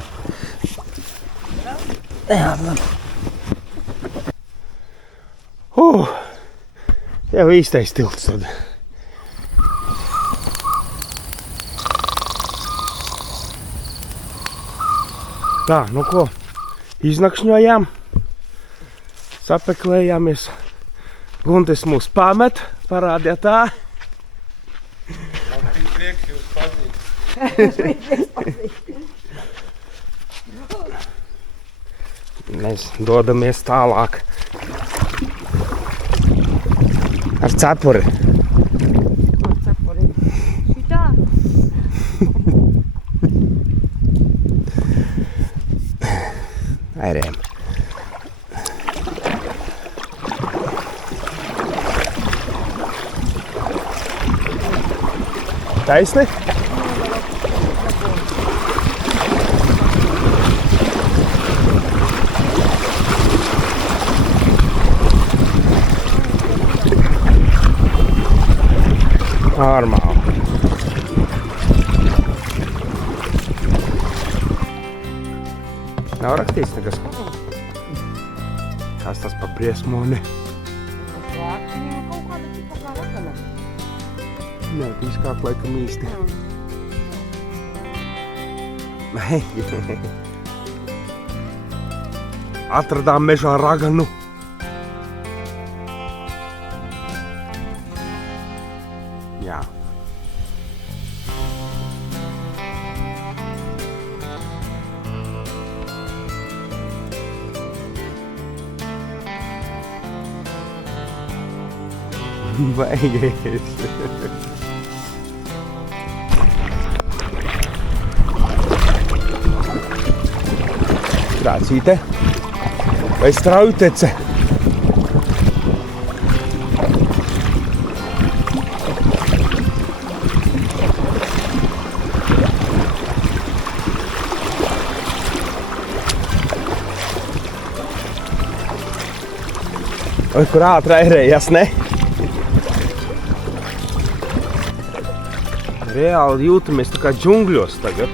Jā, labi. Jau īstais tilts tad. Tā, nu ko? Iznakšņojām, sapeklējāmies. Guntis mūs pamet, parādīja tā. Prieks jūs pazīt. Mēs dodamies tālāk ar cepuri. Šitā. Airēm. Taisni? Normāli. Nav rakstīts nekas. Kas tas pa briesmoni? Vārtiņa kaut kāda tipa kā rakana. Nē, izkāp laikam īsti. Atradām mežā raganu. Jā. Baigies. Krācīte vai strautece? Oi, kur ātri airējās, ne? Reāli jūtamies tā kā džungļos tagad.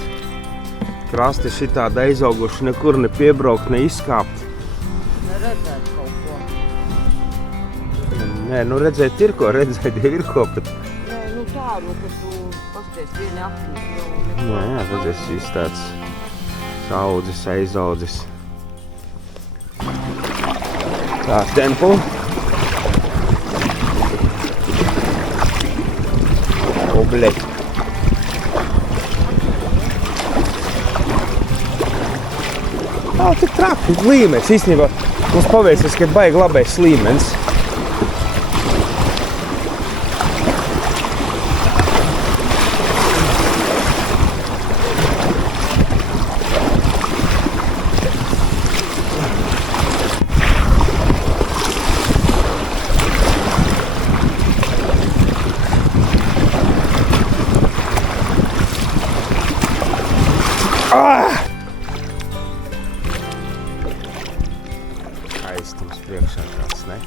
Krasti šitādi aizauguši, nekur ne piebraukt, ne izkāpt. Neredzēt kaut ko. Nē, nu redzēt ir ko, redzēt jau ir ko, bet... Nē, nu tā, nu, kad tu pasties vieni apņus jau neko. Jā, redzēs viss tāds saudzis, aizaudzis. Tā, tempu. O, bļet. nav tik traki līmenis. Īstenībā mums paveicies, ka baigi labais līmenis. Aiztums priekšā kāds, ne?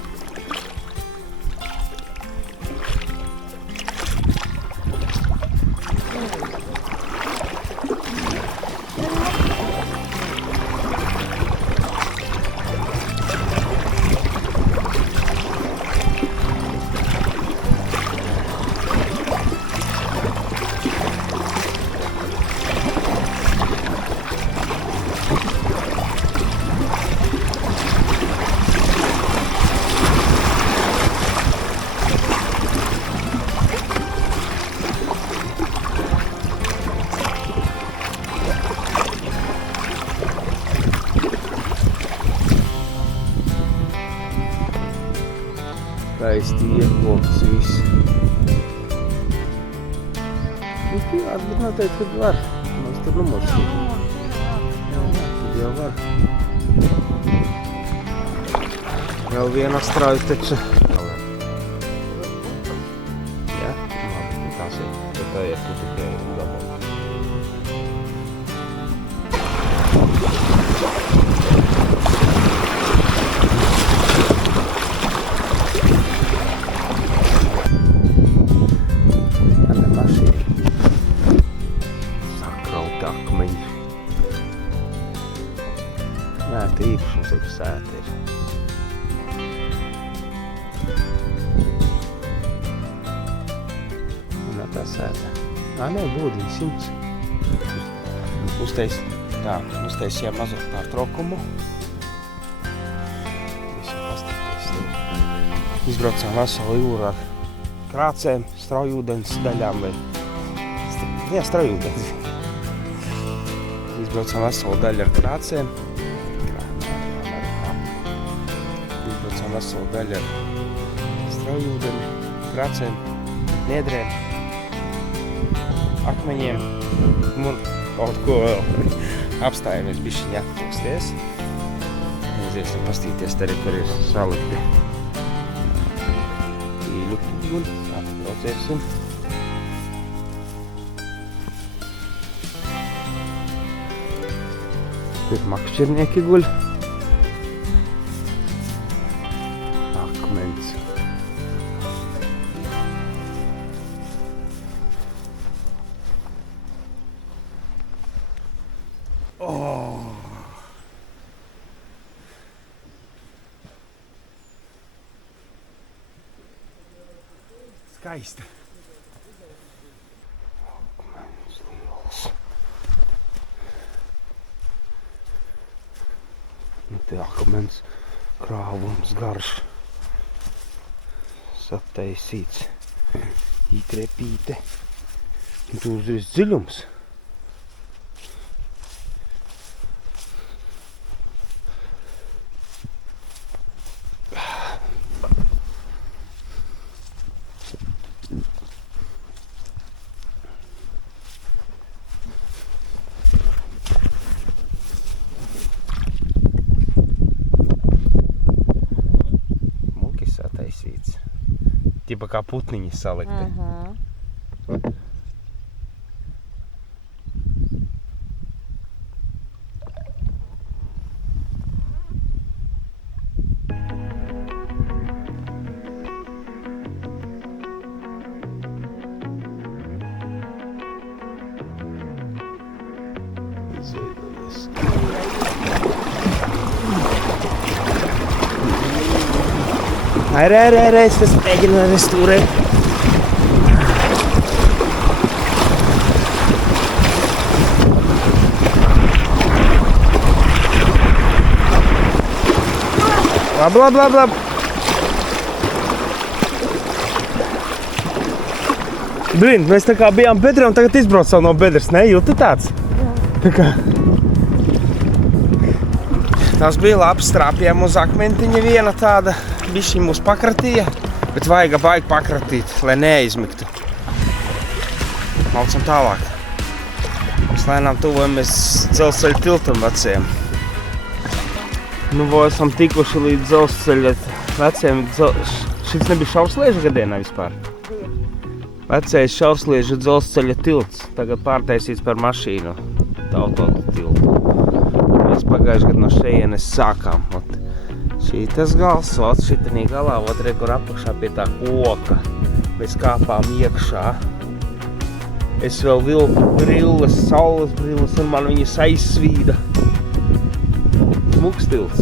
Skaisti iekopts viss. Nu, privāti, bet noteikti, kad var. Mums tur numurs ir. Tad jau var. Vēl viena strauja taču. Jā, labi, tās ir. Tad tā ir tikai dabā. Sēta īpašums ir, ka sēta ir. Un tā sēta. Nē, būdīgi 100. Uztaisījām mazu pārtraukumu. Visu paskatīties. Izbraucām veselu jūru ar krācēm, straujūdens daļām vai... Jā, straujūdens. Izbraucām veselu daļu ar krācēm. Veselu daļu ar straujūdeni, krācēm, niedrēm, akmeņiem un kaut ko vēl. Apstājamies bišķiņi atpūsties. Aiziesim pastīties arī, kur ir salikti īļuki un atbraucēsim. Tur makšķirnieki guļ. Akmens. Skaisti. Akmens liels. Nu, te akmens krāvums garš. Sataisīts īkrepīte. Un tu uzreiz dziļums. Muki sataisīts. Tipa kā putniņi salikti. Izveidojies. Es mēģinu restūrēt. Labi. Blin, mēs tā kā bijām bedrē un tagad izbraucām no bedres, ne? Jūti tāds? Tā kā... Tas bija labs, trāpījām uz akmentiņa viena tāda, bišķi mūs pakratīja, bet vajag baigi pakratīt, lai neaizmigtu. Maucam tālāk. Mēs lēnām tuvojamies dzelzceļa tiltam vecajam. Nu, esam tikuši līdz dzelzceļa vecajam. Šis nebija šaurslieža gadienā vispār? Vecais šaurslieža dzelzceļa tilts. Tagad pārtaisīts par mašīnu. Tautotu tiltu. Mēs pagājuši gadu no šejienes sākām. Šī tas gals, šitanī galā, re, kur apakšā pie tā koka. Mēs kāpām iekšā. Es vēl vilku brilles, saules brilles, un man viņas aizsvīda. Smuks tilts.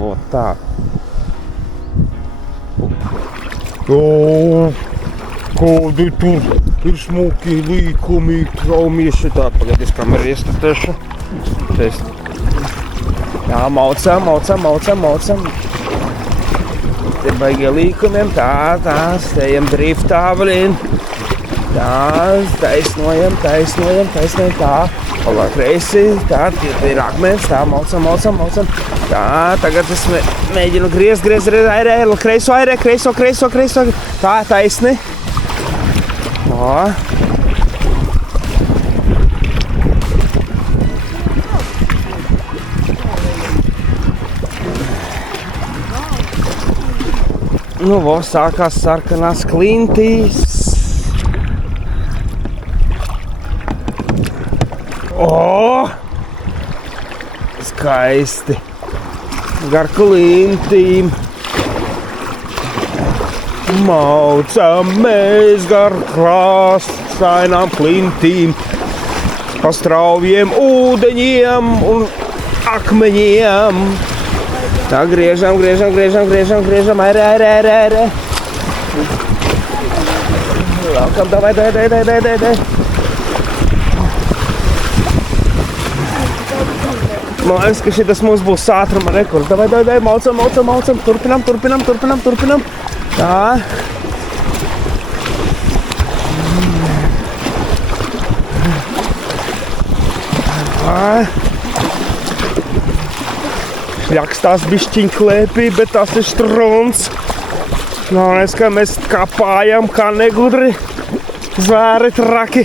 Vot tā. Kādi tur ir smuki līkumi, traumies šitā. Pagad, es kameru iestatēšu. Jā, maucam. Te baigie līkumiem, tā, stējam driftā, blin. Tā, taisnojam, tā. Palā kreisi, tā, tie ir akmens, tā, maucam. Tā, tagad es mēģinu griezt, kreiso. Tā, taisni. O. Nu, sākās sarkanās klintīs. O! Skaisti. Gar klintīm. Maucamies gar krāstainām klintīm. Pa straujiem ūdeņiem un akmeņiem. Tā, griežam, aire. Laukam, davai. Man liekas, ka šitas mums būs ātruma rekords. Davai, maucam, turpinam. Tā. Ļakstās bišķiņ klēpī, bet tas ir strons. Galvenais, ka mēs kāpājam kā negudri, zvēri traki.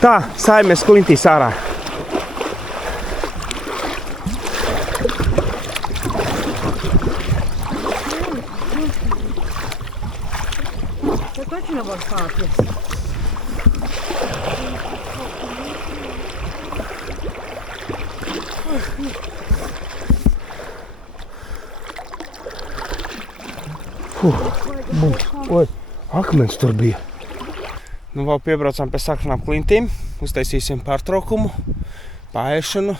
Tā, sājamies klintīs ārā. Te taču nevar sāties. Oi, akmens tur bija. Nu, vēl piebraucām pie sarkanām klintīm, uztaisīsim pārtraukumu, paēšanu.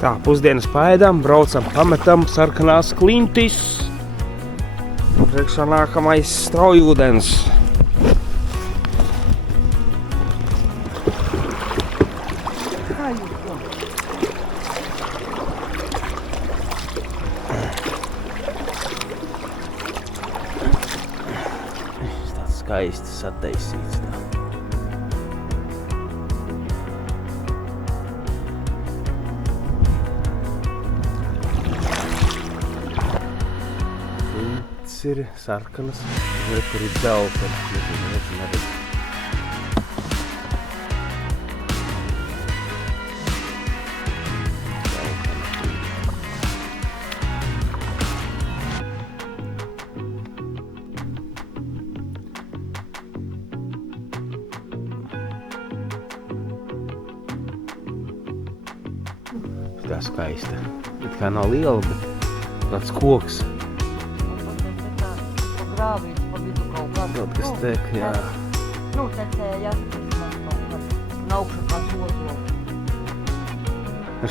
Tā, pusdienas paēdām, braucam, pametam sarkanās klintis. Priekšā nākamais straujūdens. Tāds skaisti sataisīts tā. Ir sarkanas, kur ir dzeltenas, nezinu. Tā skaista. Bet kā nav liela, bet tāds koks. Grāvīts pa vidu kaut kādu. Kaut kas tek, jā. Nu, tecēja, man kaut kāds naukša kā sozo.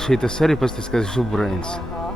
Šī tas arī pasties, kas ir žubrains. Aha.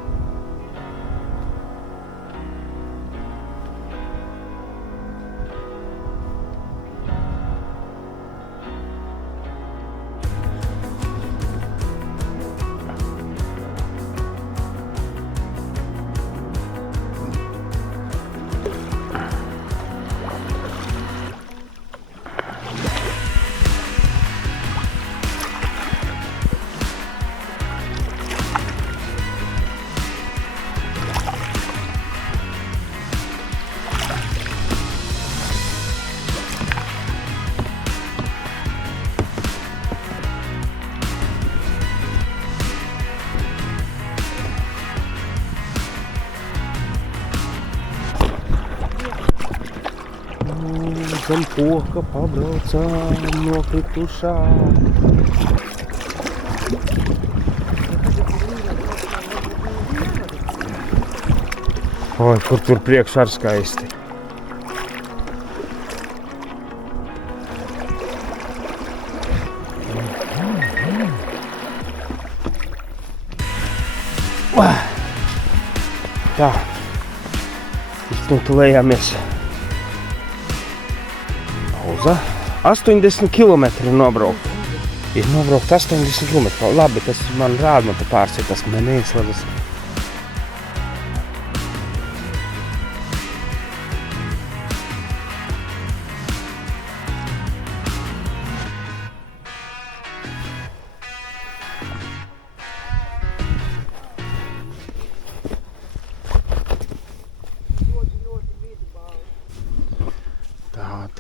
zem koka pabraucām nokritušā. Oi, kur tur priekšā ar skaisti. Tā, izstumtu lejāmies. Pauza. 80 km nobraukt. Ir nobraukt 80 km. Labi, tas man rāda, man te pārsietas, man neieslēdzas.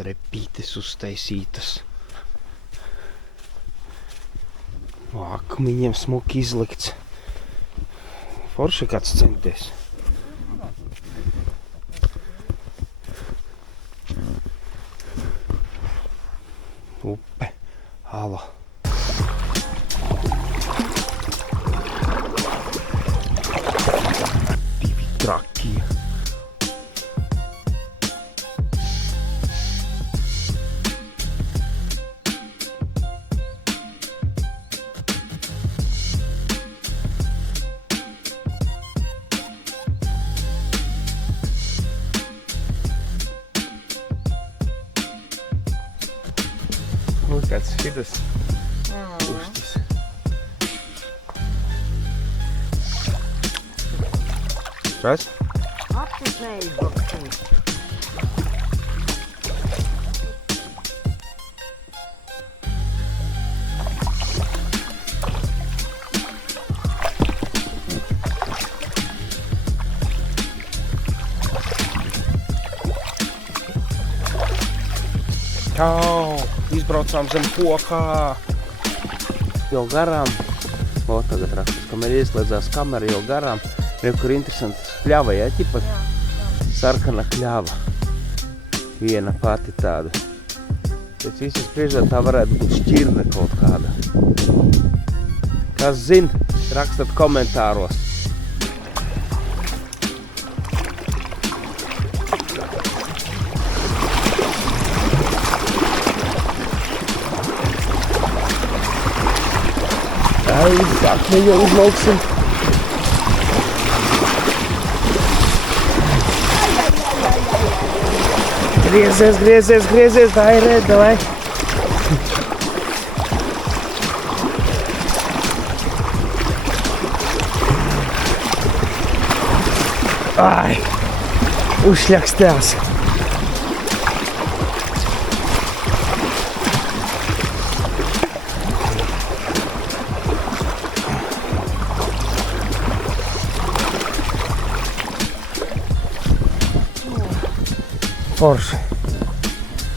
Trepītes uztaisītas. Akmeņiem smuki izlikts. Forši kāds centies. Upe, ala. Divi trakie. Kāds šitas uztis. Kas? Aptis neizbakstīs. Čau! Izbraucām zem kokā. Jau garām. O, tagad rakstas, kamēr ieslēdzās kamera, jau garām. Reku, kur interesants kļava, jā, ķipa? Sarkana kļava. Viena pati tāda. Pēc visas priežā tā varētu būt šķirne kaut kāda. Kas zin, rakstat komentāros. Ai, akmeņu uzlauksim. Griezies, tā ir red, davai. Ai, uzšļakstās. Forši.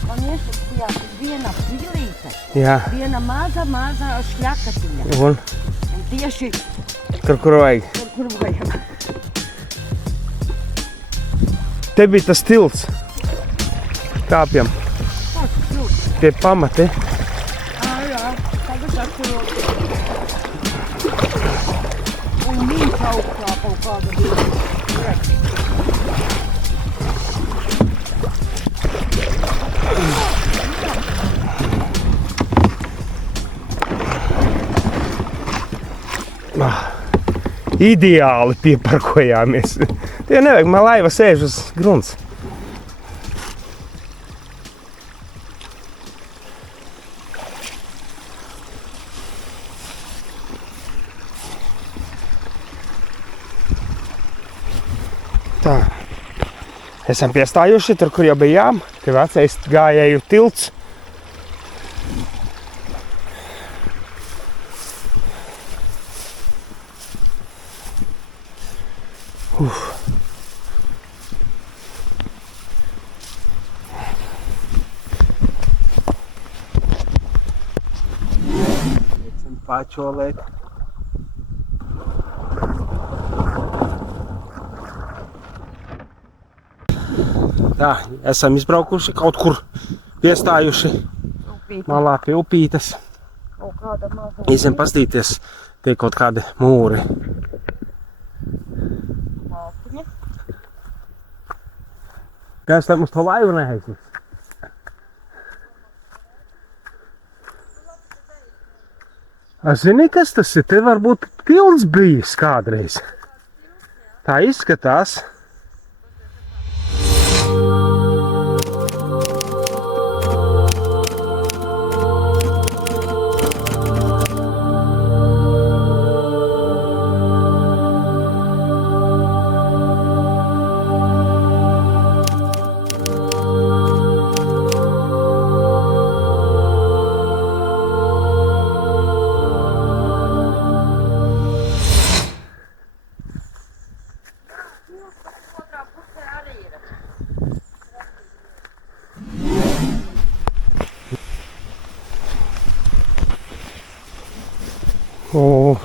Man iesaistījās viena pilīte, Jā. viena maza šļakatiņa. Un Un tieši kur vajag. kur vajag. Te bija tas tilts. Kāpjam. Pie pamati. Jā, tagad atceros. Un viņš augstā kaut kāda bija. Ideāli pieparkojāmies. Tie nevajag, man laiva sēž uz grunts. Tā. Esam piestājuši tur, kur jau bijām. Te vecais gājēju tilts. Pačolēt. Tā, esam izbraukuši kaut kur piestājuši malā pie upītes. Īsiem pastīties, tie kaut kādi mūri. Kāds tam uz to laivu neaizlis? Zini, kas tas ir? Te varbūt tilts bijis kādreiz. Tā izskatās.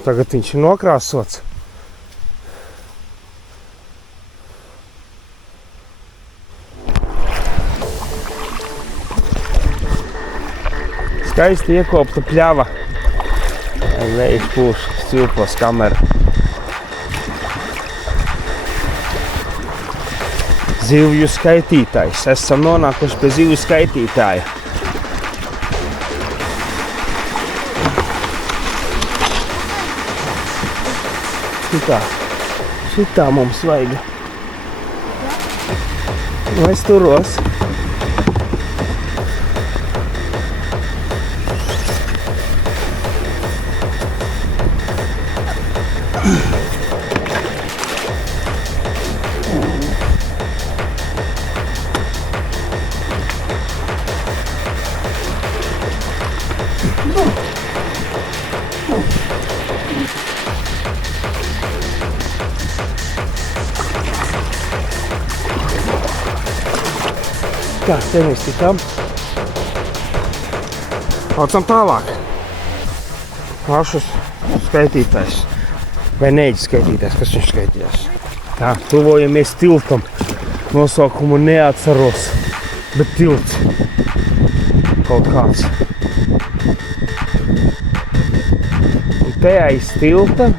Tagad viņš ir nokrāsots. Skaisti iekopta pļava. Vējš pūš, svilpos kamera. Zivju skaitītājs. Esam nonākuši pie zivju skaitītāja. Šitā mums vajag. Vai es turos? Tā, te mēs tikām. Laucam tālāk. Laušus skaitītājs. Vai neģis skaitītājs, kas viņš skaitījās. Tā, tuvojamies tiltam. Nosaukumu neatceros, bet tilts. Kaut kāds. Un te aiz tilta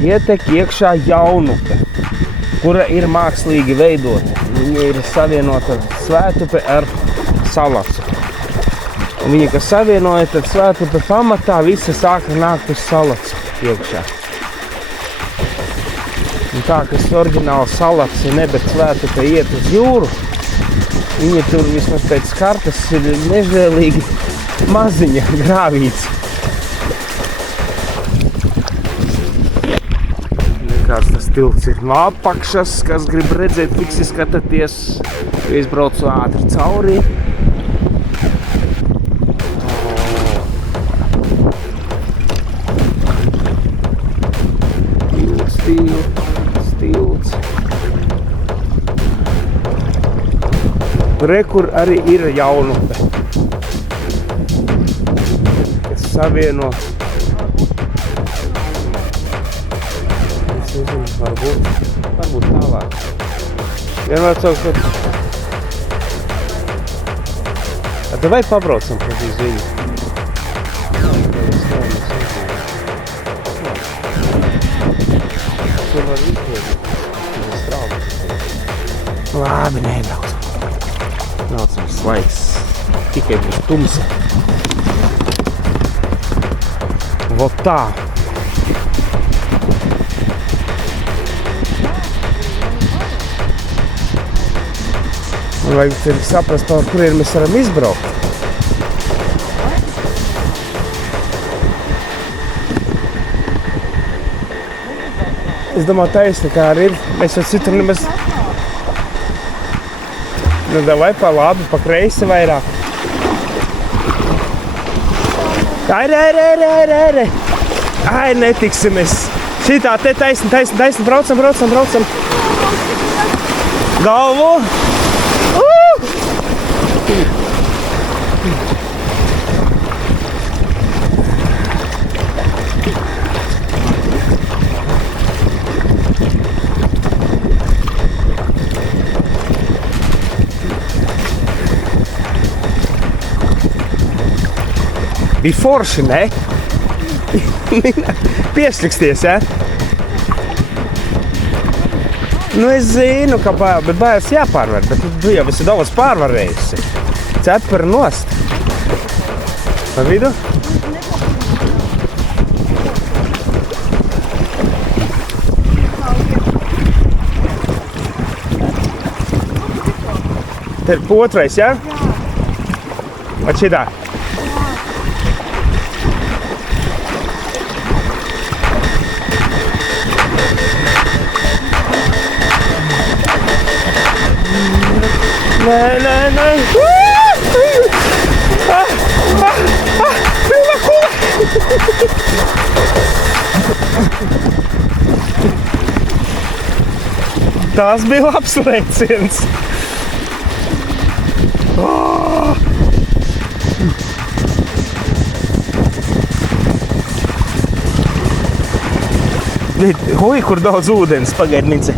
ietek iekšā jaunupe, kura ir mākslīgi veidota. Viņa ir savienota Svētupe ar Salacu. Un viņa, kas savienoja, tad Svētupe pamatā visa sāka nākt uz Salacu iekšā. Un tā, kas oriģināli Salaca, ne, bet Svētupe iet uz jūru, viņa tur vismaz pēc kartas ir nežēlīgi maziņa grāvīts. Kāds tas tilts ir no apakšas, kas grib redzēt, fiks izskatāties, jo es braucu ātri cauri. Tilts. Re, kur arī ir jaunupe, kas savieno. Varbūt tālāk. Vienmēr caur, ka... Vai pabraucam par ziņu? Tur var izglīt. Labi, nebraucam. Braucam slaiks. Tikai būs tumsa. Vot tā. Vajag tevi saprast, par kuriem mēs varam izbraukt. Es domāju, taisni kā arī ir. Mēs jau citur nemaz... Nu, davai pa labi, pa kreisi vairāk. Ai, Ai, netiksimies. Šitā te taisni, braucam. Galvu. Bija forši, ne? Piesliksties, ja? Nu, es zinu, ka bail, bet bailes jāpārvar, bet tu jau esi daudz pārvarējusi. Cepuri nost. Pa vidu? Te ir otrais, ja? Vai šitā? Nē. Pilna kula! Tas bija labs lēciens. Oi, kur daudz ūdens, pagaid, Mince.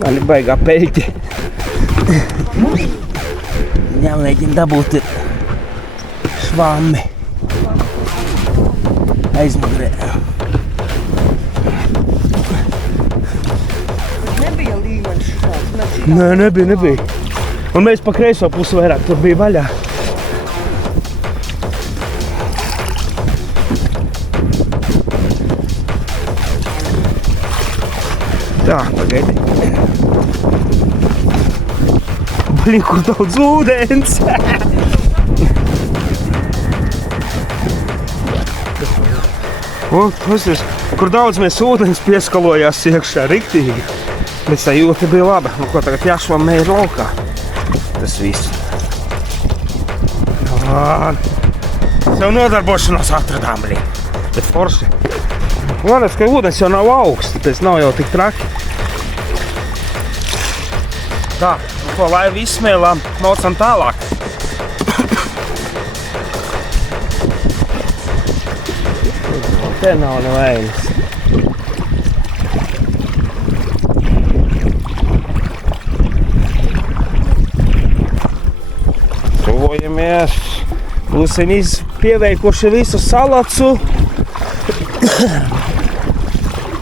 Man ir baigā peļķi. Jāmēģina dabūt švammi. Aizmugurē. Nebija līmenis šāds. Nē, nebija. Un mēs pa kreiso pusi vairāk, tur bija vaļā. Tā, pagaidi. Blin, kur daudz ūdens. Klausies, kur daudz mēs ūdens pieskalojās iekšā, riktīgi. Bet sajūta bija laba. Nu, ko tagad jāšvamē ir laukā. Tas viss. Sev nodarbošanos atradām, blin. Bet forši. Varēs, ka ūdens jau nav augsts, tas nav jau tik traki. Tā, nu ko, lai izsmēlām, maucam tālāk. Te nav nevainas. Tuvojamies. Būsim pieveikuši visu salacu.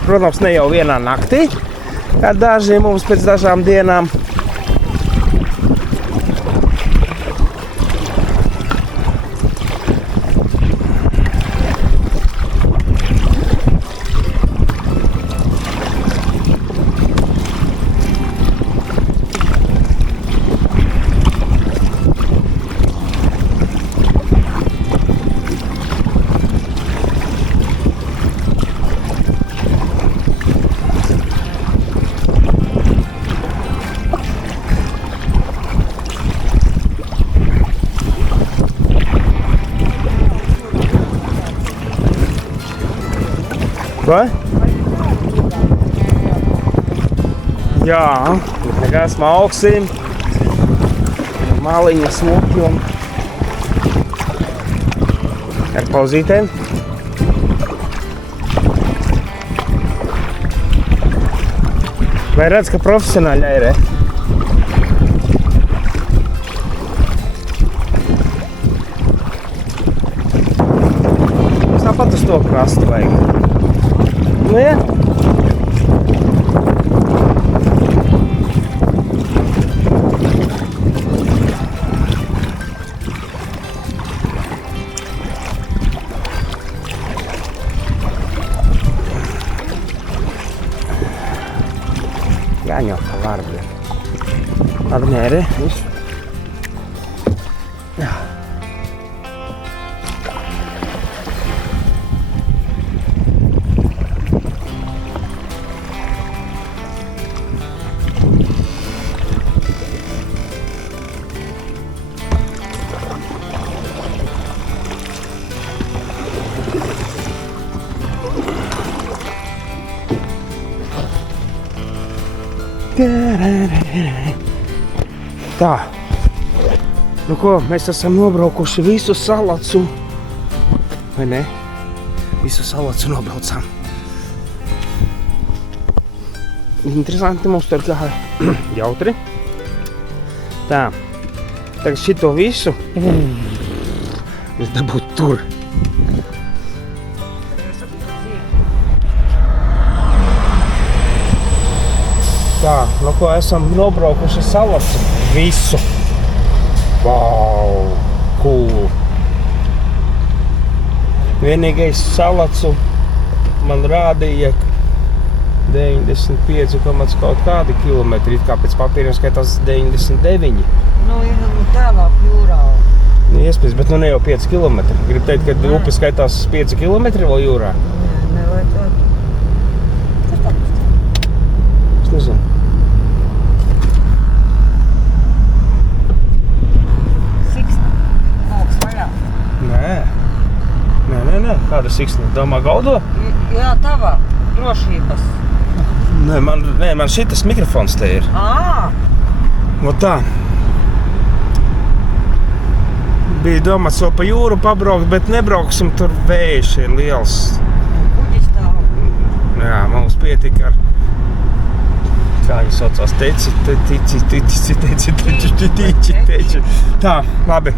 Protams, ne jau vienā naktī, kā daži mums pēc dažām dienām. Vai? Jā, nekās mauksim, māliņa smuki un ar pauzītēm. Vai redz, ka profesionāļi ir? Mums tāpat uz to krastu vajag. Nu, ja? Jāņo pa varbi. Apmēri, visu. Jā. Tā, nu ko, mēs esam nobraukuši visu salacu, vai ne? Visu salacu nobraucām. Interesanti mums tur gāja jautri. Tā, Tagad šito visu. Es dabūtu tur. Tā, nu ko esam nobraukuši Salacu. Visu. Wow, cool. Vienīgais Salacu man rādīja 95 kaut kādi kilometri, it kā pēc papīriem skaitās 99. Nu, ir tālāk jūrā. Nu, iespējams, bet nu ne jau 5 kilometri. Gribu teikt, ka upe skaitās 5 kilometri vēl jūrā. Nevajadzētu. Kas tā? Es nezinu. Siksna. Augs vaļā. Nē. Kāda siksna? Domā gaudo? Jā, tavā. Drošības. Nē, man šitas mikrofons te ir. O tā. Bija domāts vēl pa jūru pabraukt, bet nebrauksim, tur vējš ir liels. Kuģis tālu. Jā, mums pietika ar, kā viņi saucās, teci. Tā, labi.